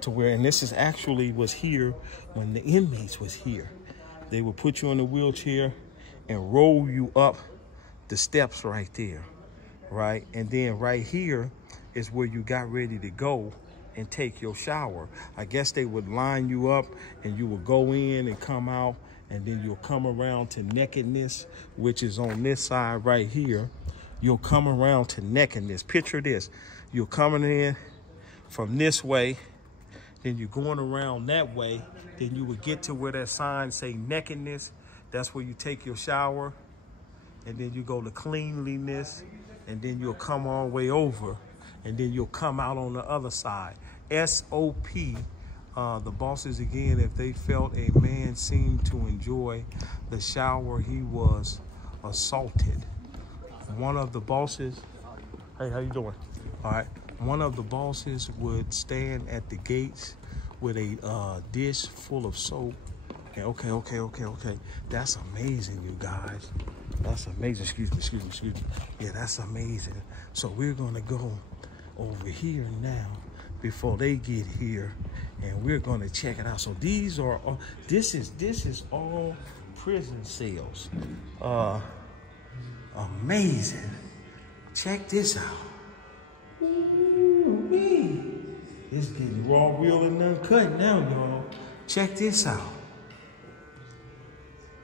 to where, and this is actually was here when the inmates was here. They would put you in the wheelchair and roll you up the steps right there, right? And then right here is where you got ready to go and take your shower. I guess they would line you up and you would go in and come out, and then you'll come around to nakedness, which is on this side right here. You'll come around to nakedness. Picture this. You're coming in from this way, then you're going around that way, then you would get to where that sign say nakedness. That's where you take your shower, and then you go to cleanliness, and then you'll come all the way over, and then you'll come out on the other side. SOP. The bosses, again, if they felt a man seemed to enjoy the shower, he was assaulted. One of the bosses, hey, how you doing? All right. One of the bosses would stand at the gates with a dish full of soap. And okay. That's amazing, you guys. That's amazing. Excuse me. Yeah, that's amazing. So we're gonna go over here now before they get here, and we're gonna check it out. So these are all, this is all prison cells. Amazing. Check this out. Ooh-wee. It's getting raw, real, and uncut now, y'all. Check this out.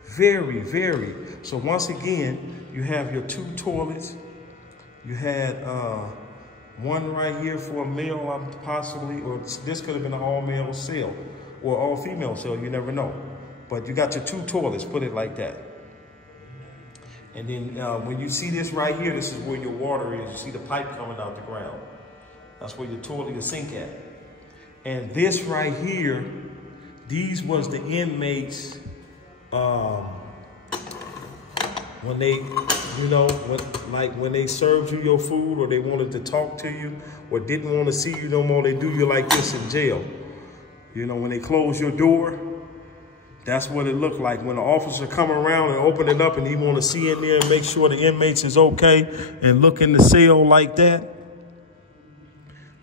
Very, very. So once again, you have your 2 toilets. You had one right here for a male, possibly, or this could have been an all-male cell or all-female cell. You never know. But you got your 2 toilets, put it like that. And then when you see this right here, this is where your water is. You see the pipe coming out the ground. That's where your toilet, your sink at. And this right here, these was the inmates when they, you know, when they served you your food, or they wanted to talk to you, or didn't want to see you no more, they do you like this in jail. You know, when they close your door, that's what it looked like. When the officer come around and open it up and he want to see in there and make sure the inmates is okay and look in the cell like that.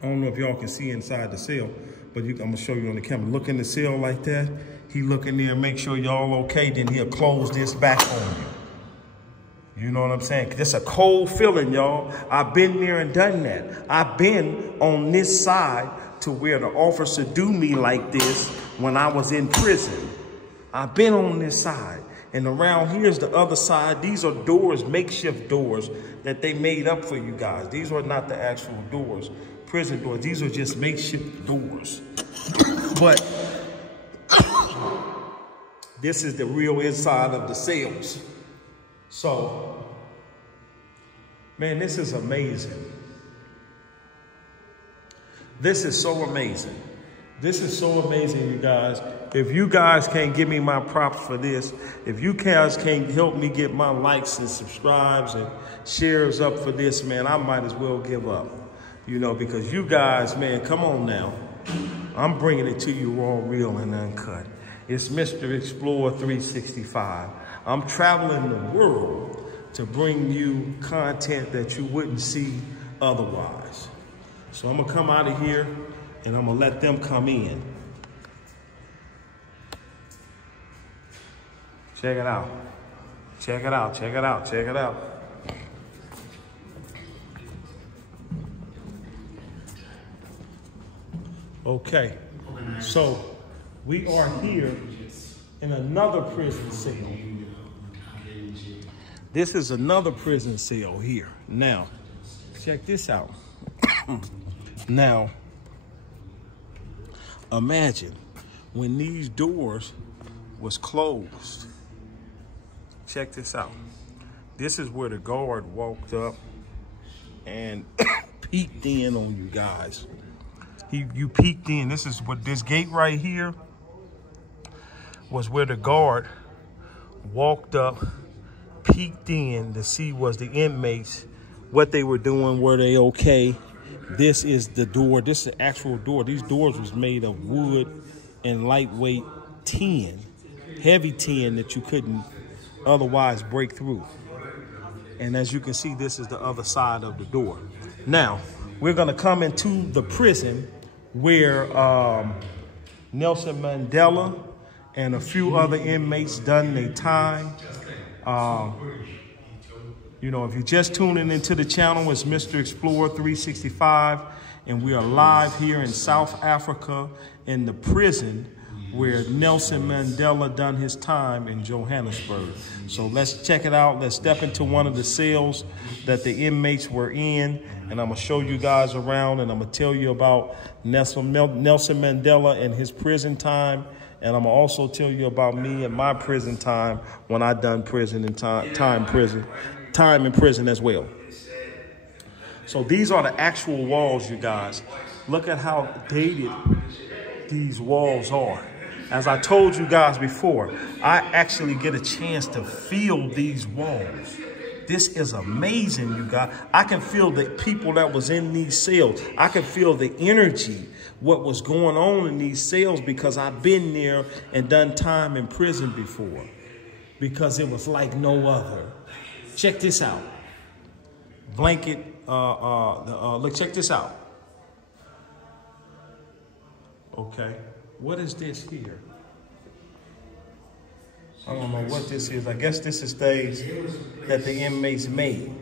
I don't know if y'all can see inside the cell, but I'm going to show you on the camera. Look in the cell like that. He look in there and make sure y'all okay, then he'll close this back on you. You know what I'm saying? It's a cold feeling, y'all. I've been there and done that. I've been on this side to where the officer do me like this when I was in prison. I've been on this side. And around here's the other side. These are doors, makeshift doors that they made up for you guys. These are not the actual doors, prison doors. These are just makeshift doors. But this is the real inside of the cells. So, man, this is amazing. This is so amazing. This is so amazing, you guys. If you guys can't give me my props for this, if you guys can't help me get my likes and subscribes and shares up for this, man, I might as well give up. You know, because you guys, man, come on now. I'm bringing it to you raw, real, and uncut. It's Mr. Explorer 365. I'm traveling the world to bring you content that you wouldn't see otherwise. So I'm gonna come out of here and I'm gonna let them come in. Check it out. Check it out, check it out, check it out. Okay, so we are here in another prison cell. This is another prison cell here. Now, check this out. Now, imagine when these doors was closed. Check this out. This is where the guard walked up and peeked in on you guys. You peeked in. This is what this gate right here was where the guard walked up, peeked in to see was the inmates, what they were doing, were they okay. This is the door. This is the actual door. These doors was made of wood and lightweight tin, heavy tin that you couldn't otherwise break through. And as you can see, this is the other side of the door. Now, we're gonna come into the prison where Nelson Mandela and a few other inmates done their time. You know, if you're just tuning into the channel, it's Mr. Explorer 365, and we are live here in South Africa in the prison where Nelson Mandela done his time in Johannesburg. So let's check it out. Let's step into one of the cells that the inmates were in, and I'm gonna show you guys around, and I'm gonna tell you about Nelson Mandela and his prison time, and I'm gonna also tell you about me and my prison time when I done prison and time in prison as well. So these are the actual walls, you guys. Look at how dated these walls are. As I told you guys before, I actually get a chance to feel these walls. This is amazing, you guys. I can feel the people that was in these cells. I can feel the energy, what was going on in these cells, because I've been there and done time in prison before. Because it was like no other. Check this out. Blanket, look, check this out. Okay, what is this here? I don't know what this is. I guess this is things that the inmates made.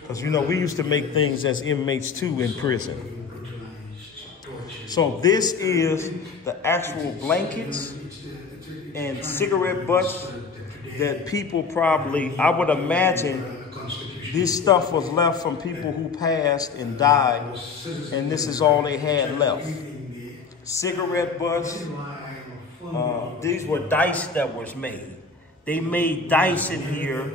Because, you know, we used to make things as inmates too in prison. So this is the actual blankets and cigarette butts that people probably, I would imagine, this stuff was left from people who passed and died, and this is all they had left. Cigarette butts. These were dice that was made. They made dice in here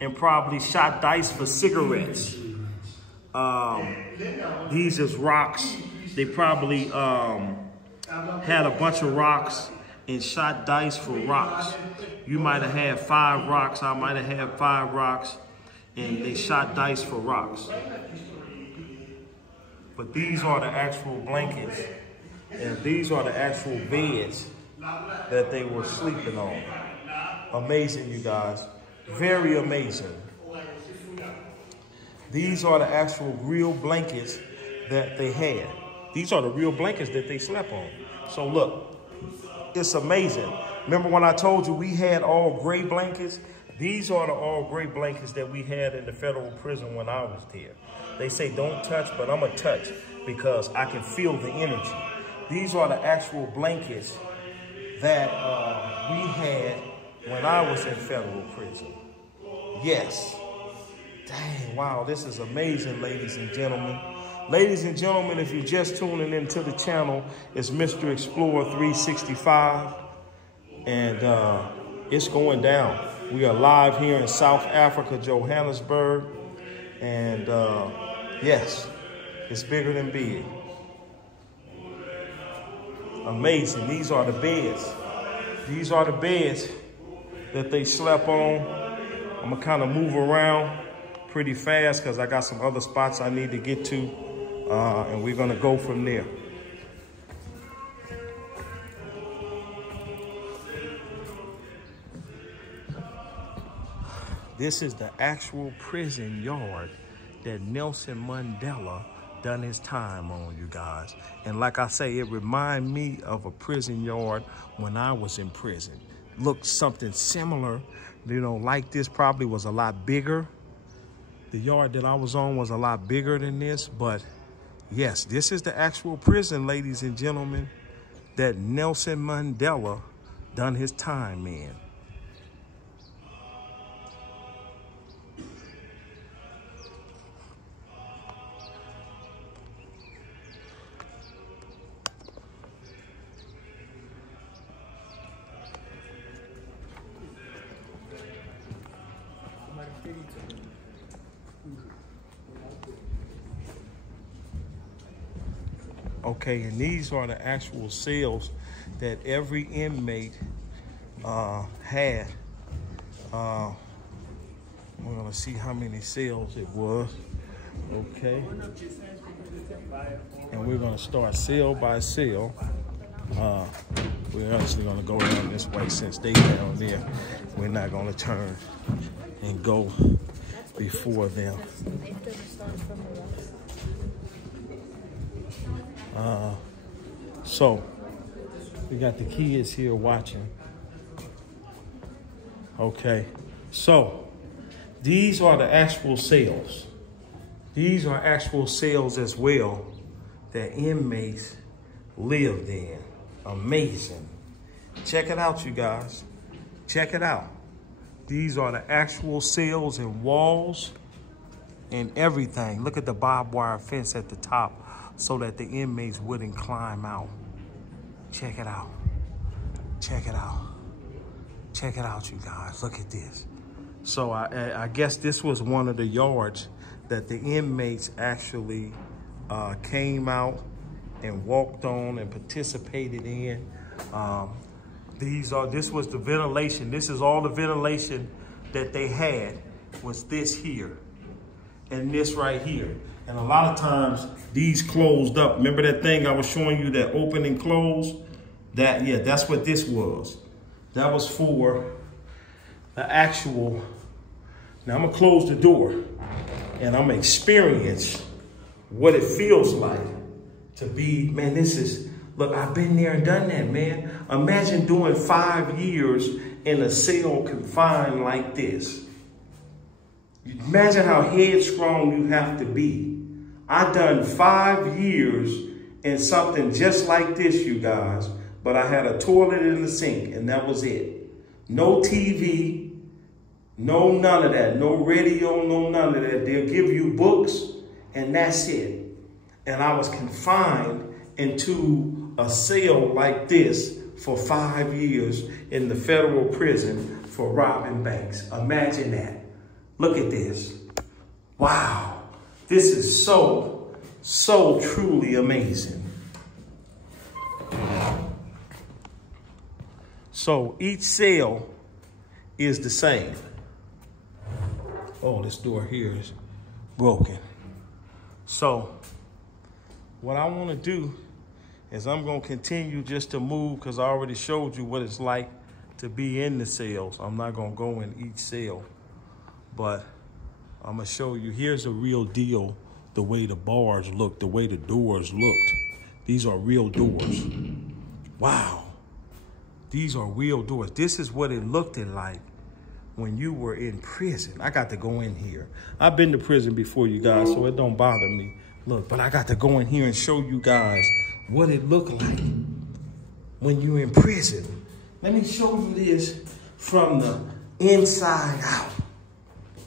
and probably shot dice for cigarettes. These is rocks. They probably had a bunch of rocks and shot dice for rocks. You might have had 5 rocks. I might have had 5 rocks. And they shot dice for rocks. But these are the actual blankets. And these are the actual beds that they were sleeping on. Amazing, you guys. Very amazing. These are the actual real blankets that they had. These are the real blankets that they slept on. So look, it's amazing. Remember when I told you we had all gray blankets? These are the all gray blankets that we had in the federal prison when I was there. They say don't touch, but I'm gonna touch because I can feel the energy. These are the actual blankets that we had when I was in federal prison. Yes. Dang, wow, this is amazing, ladies and gentlemen. Ladies and gentlemen, if you're just tuning into the channel, it's Mr. Explorer 365, and it's going down. We are live here in South Africa, Johannesburg, and yes, it's bigger than big. Amazing. These are the beds. These are the beds that they slept on. I'm gonna kind of move around pretty fast because I got some other spots I need to get to, and we're gonna go from there. This is the actual prison yard that Nelson Mandela done his time on, you guys. And like I say, it reminds me of a prison yard when I was in prison. Looked something similar, you know, like this, probably was a lot bigger. The yard that I was on was a lot bigger than this, but yes, this is the actual prison, ladies and gentlemen, that Nelson Mandela done his time in. Okay, and these are the actual cells that every inmate had. We're gonna see how many cells it was. Okay, and we're gonna start cell by cell. We're actually gonna go down this way since they down there. We're not gonna turn and go before them. So we got the kids here watching. Okay, so these are the actual cells. These are actual cells as well that inmates lived in. Amazing. Check it out, you guys. Check it out. These are the actual cells and walls and everything. Look at the barbed wire fence at the top so that the inmates wouldn't climb out. Check it out. Check it out. Check it out, you guys. Look at this. So I guess this was one of the yards that the inmates actually came out and walked on and participated in. This was the ventilation. This is all the ventilation that they had, was this here and this right here. And a lot of times these closed up. Remember that thing I was showing you that open and close? Yeah, that's what this was. That was for the actual Now I'm gonna close the door and I'm gonna experience what it feels like to be, man, this is, look, I've been there and done that, man. Imagine doing 5 years in a cell confined like this. Imagine how headstrong you have to be. I done 5 years in something just like this, you guys, but I had a toilet and a sink, and that was it. No TV, no none of that, no radio, no none of that. They'll give you books, and that's it. And I was confined into a cell like this for 5 years in the federal prison for robbing banks. Imagine that. Look at this. Wow. This is so truly amazing. So each cell is the same. Oh, this door here is broken. So what I want to do is I'm going to continue just to move, because I already showed you what it's like to be in the cells. I'm not going to go in each cell, but I'm going to show you. Here's a real deal, the way the bars look, the way the doors looked. These are real doors. Wow. These are real doors. This is what it looked like when you were in prison. I got to go in here. I've been to prison before, you guys, so it don't bother me. Look, but I got to go in here and show you guys what it looked like when you're in prison. Let me show you this from the inside out.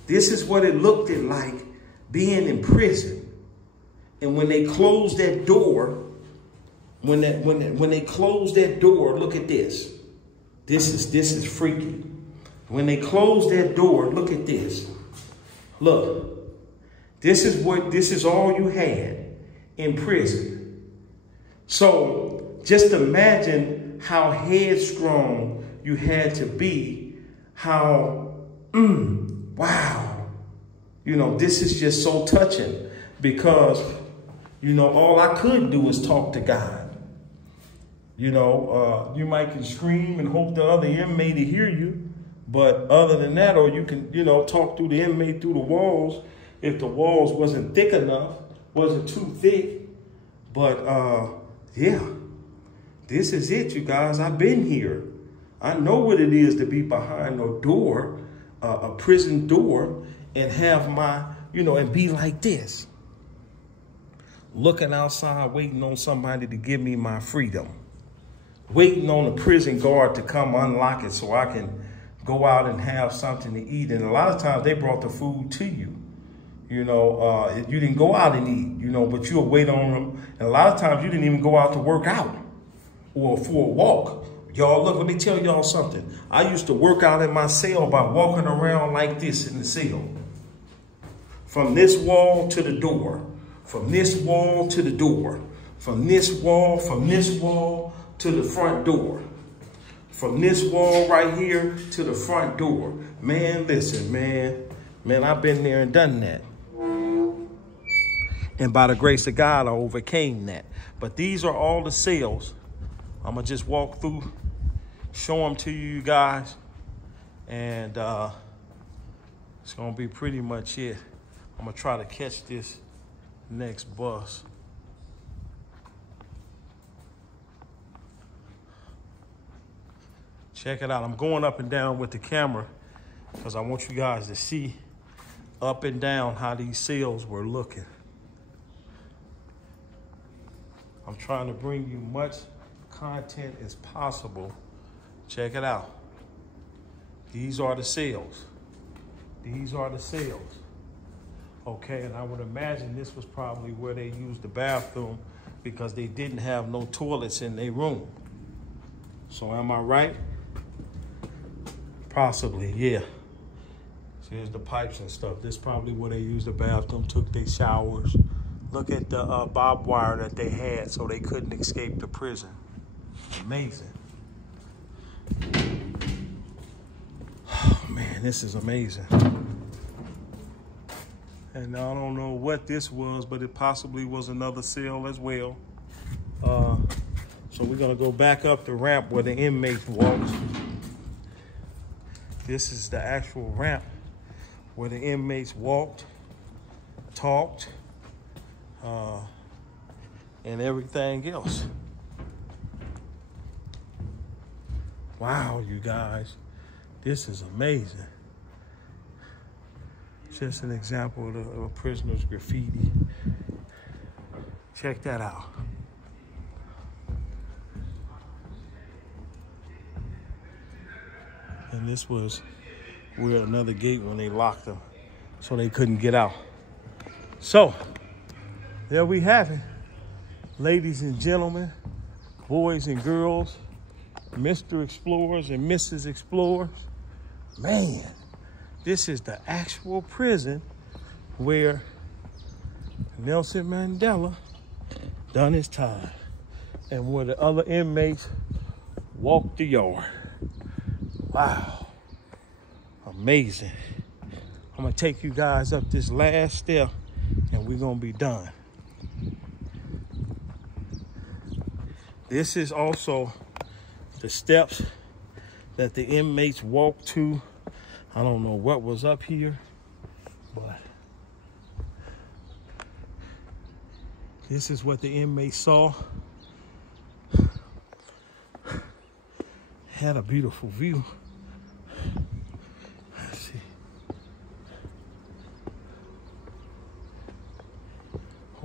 This is what it looked like being in prison. And when they closed that door, when they closed that door, look at this. This is freaky. When they closed that door, look at this. Look. This is all you had in prison. So just imagine how headstrong you had to be, how, wow. You know, this is just so touching, because, you know, all I could do is talk to God. You know, you might can scream and hope the other inmate to hear you, but other than that, or you can, you know, talk through the inmate through the walls, if the walls wasn't thick enough, wasn't too thick. But yeah, this is it, you guys. I've been here. I know what it is to be behind a door, a prison door, and have my, you know, and be like this. Looking outside, waiting on somebody to give me my freedom. Waiting on a prison guard to come unlock it so I can go out and have something to eat. And a lot of times they brought the food to you. You know, you didn't go out and eat, you know, but you'll wait on them. And a lot of times you didn't even go out to work out or for a walk. Y'all, look, let me tell y'all something. I used to work out in my cell by walking around like this in the cell. From this wall to the door. From this wall to the door. From this wall to the front door. From this wall right here to the front door. Man, listen, man. Man, I've been there and done that. And by the grace of God, I overcame that. But these are all the cells. I'm going to just walk through, show them to you guys. And it's going to be pretty much it. I'm going to try to catch this next bus. Check it out. I'm going up and down with the camera because I want you guys to see up and down how these cells were looking. I'm trying to bring you much content as possible. Check it out. These are the cells. These are the cells. Okay, and I would imagine this was probably where they used the bathroom because they didn't have no toilets in their room. So am I right? Possibly, yeah. So here's the pipes and stuff. This is probably where they used the bathroom, took their showers. Look at the barbed wire that they had so they couldn't escape the prison. Amazing. Oh, man, this is amazing. And I don't know what this was, but it possibly was another cell as well. So we're gonna go back up the ramp where the inmates walked. This is the actual ramp where the inmates walked, talked, and everything else. Wow, you guys, this is amazing. Just an example of a prisoner's graffiti. Check that out. And this was where another gate when they locked them, so they couldn't get out. So, there we have it. Ladies and gentlemen, boys and girls, Mr. Explorers and Mrs. Explorers. Man, this is the actual prison where Nelson Mandela done his time and where the other inmates walked the yard. Wow, amazing. I'm gonna take you guys up this last step and we're gonna be done. This is also the steps that the inmates walked to. I don't know what was up here, but this is what the inmates saw. Had a beautiful view. Let's see.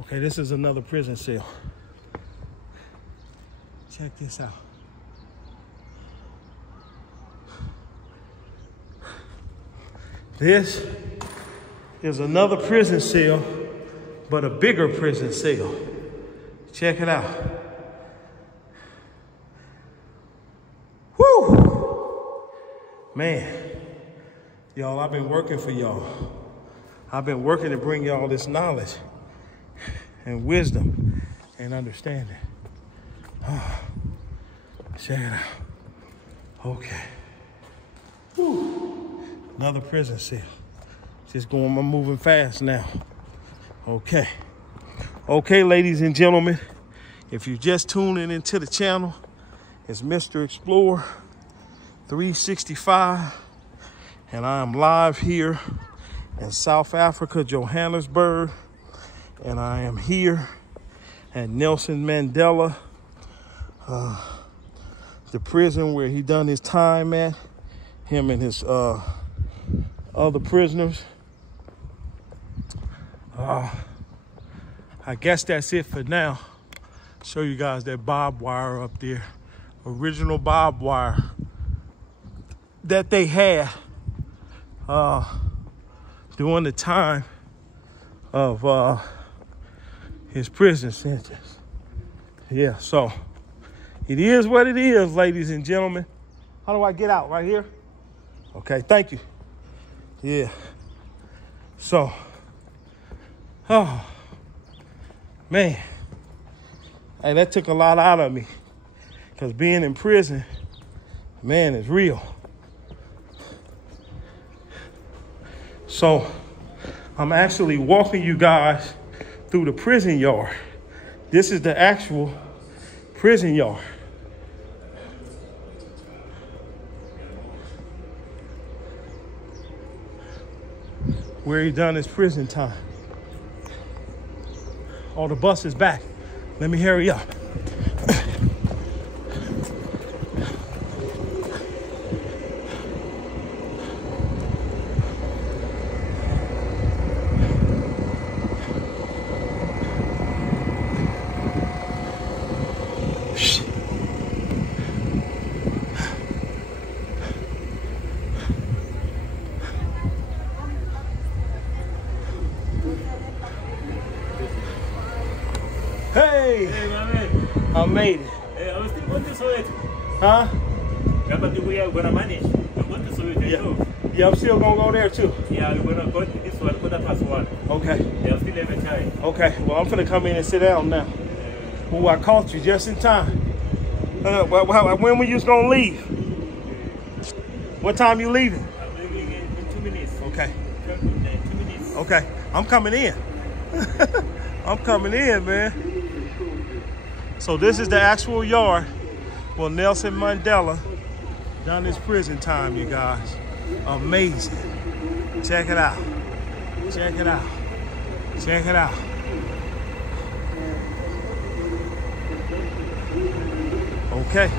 Okay, this is another prison cell. Check this out. This is another prison cell, but a bigger prison cell. Check it out. Woo! Man, y'all, I've been working for y'all. I've been working to bring y'all this knowledge and wisdom and understanding. Oh, check it out. Okay. Woo. Another prison cell. Just going, I'm moving fast now. Okay. Okay, ladies and gentlemen, if you're just tuning into the channel, it's Mr. Explorer 365, and I am live here in South Africa, Johannesburg, and I am here at Nelson Mandela, the prison where he done his time at, him and his other prisoners. I guess that's it for now. Show you guys that barbed wire up there. Original barbed wire that they had during the time of his prison sentence. Yeah, so it is what it is, ladies and gentlemen. How do I get out? Right here? Okay, thank you. Yeah. So, oh, man. Hey, that took a lot out of me. Because being in prison, man, is real. So, I'm actually walking you guys through the prison yard. This is the actual prison yard. Where he done his prison time. Oh, the bus is back. Let me hurry up. Hey! Hey, my man. I made it. Hey, I was still going to Soweto. Huh? Yeah, but we are going to manage. We're going to Soweto. Yeah. Yeah, I'm still going to go there too. Yeah, we're going to go to this one, 1:15. Okay. Yeah, I still have a time. Okay. Well, I'm finna come in and sit down now. Oh, I caught you just in time. When were you going to leave? What time you leaving? I'm leaving in 2 minutes. Okay. 2 minutes. Okay. I'm coming in. I'm coming in, man. So this is the actual yard where Nelson Mandela done his prison time, you guys. Amazing. Check it out. Check it out. Check it out. Okay.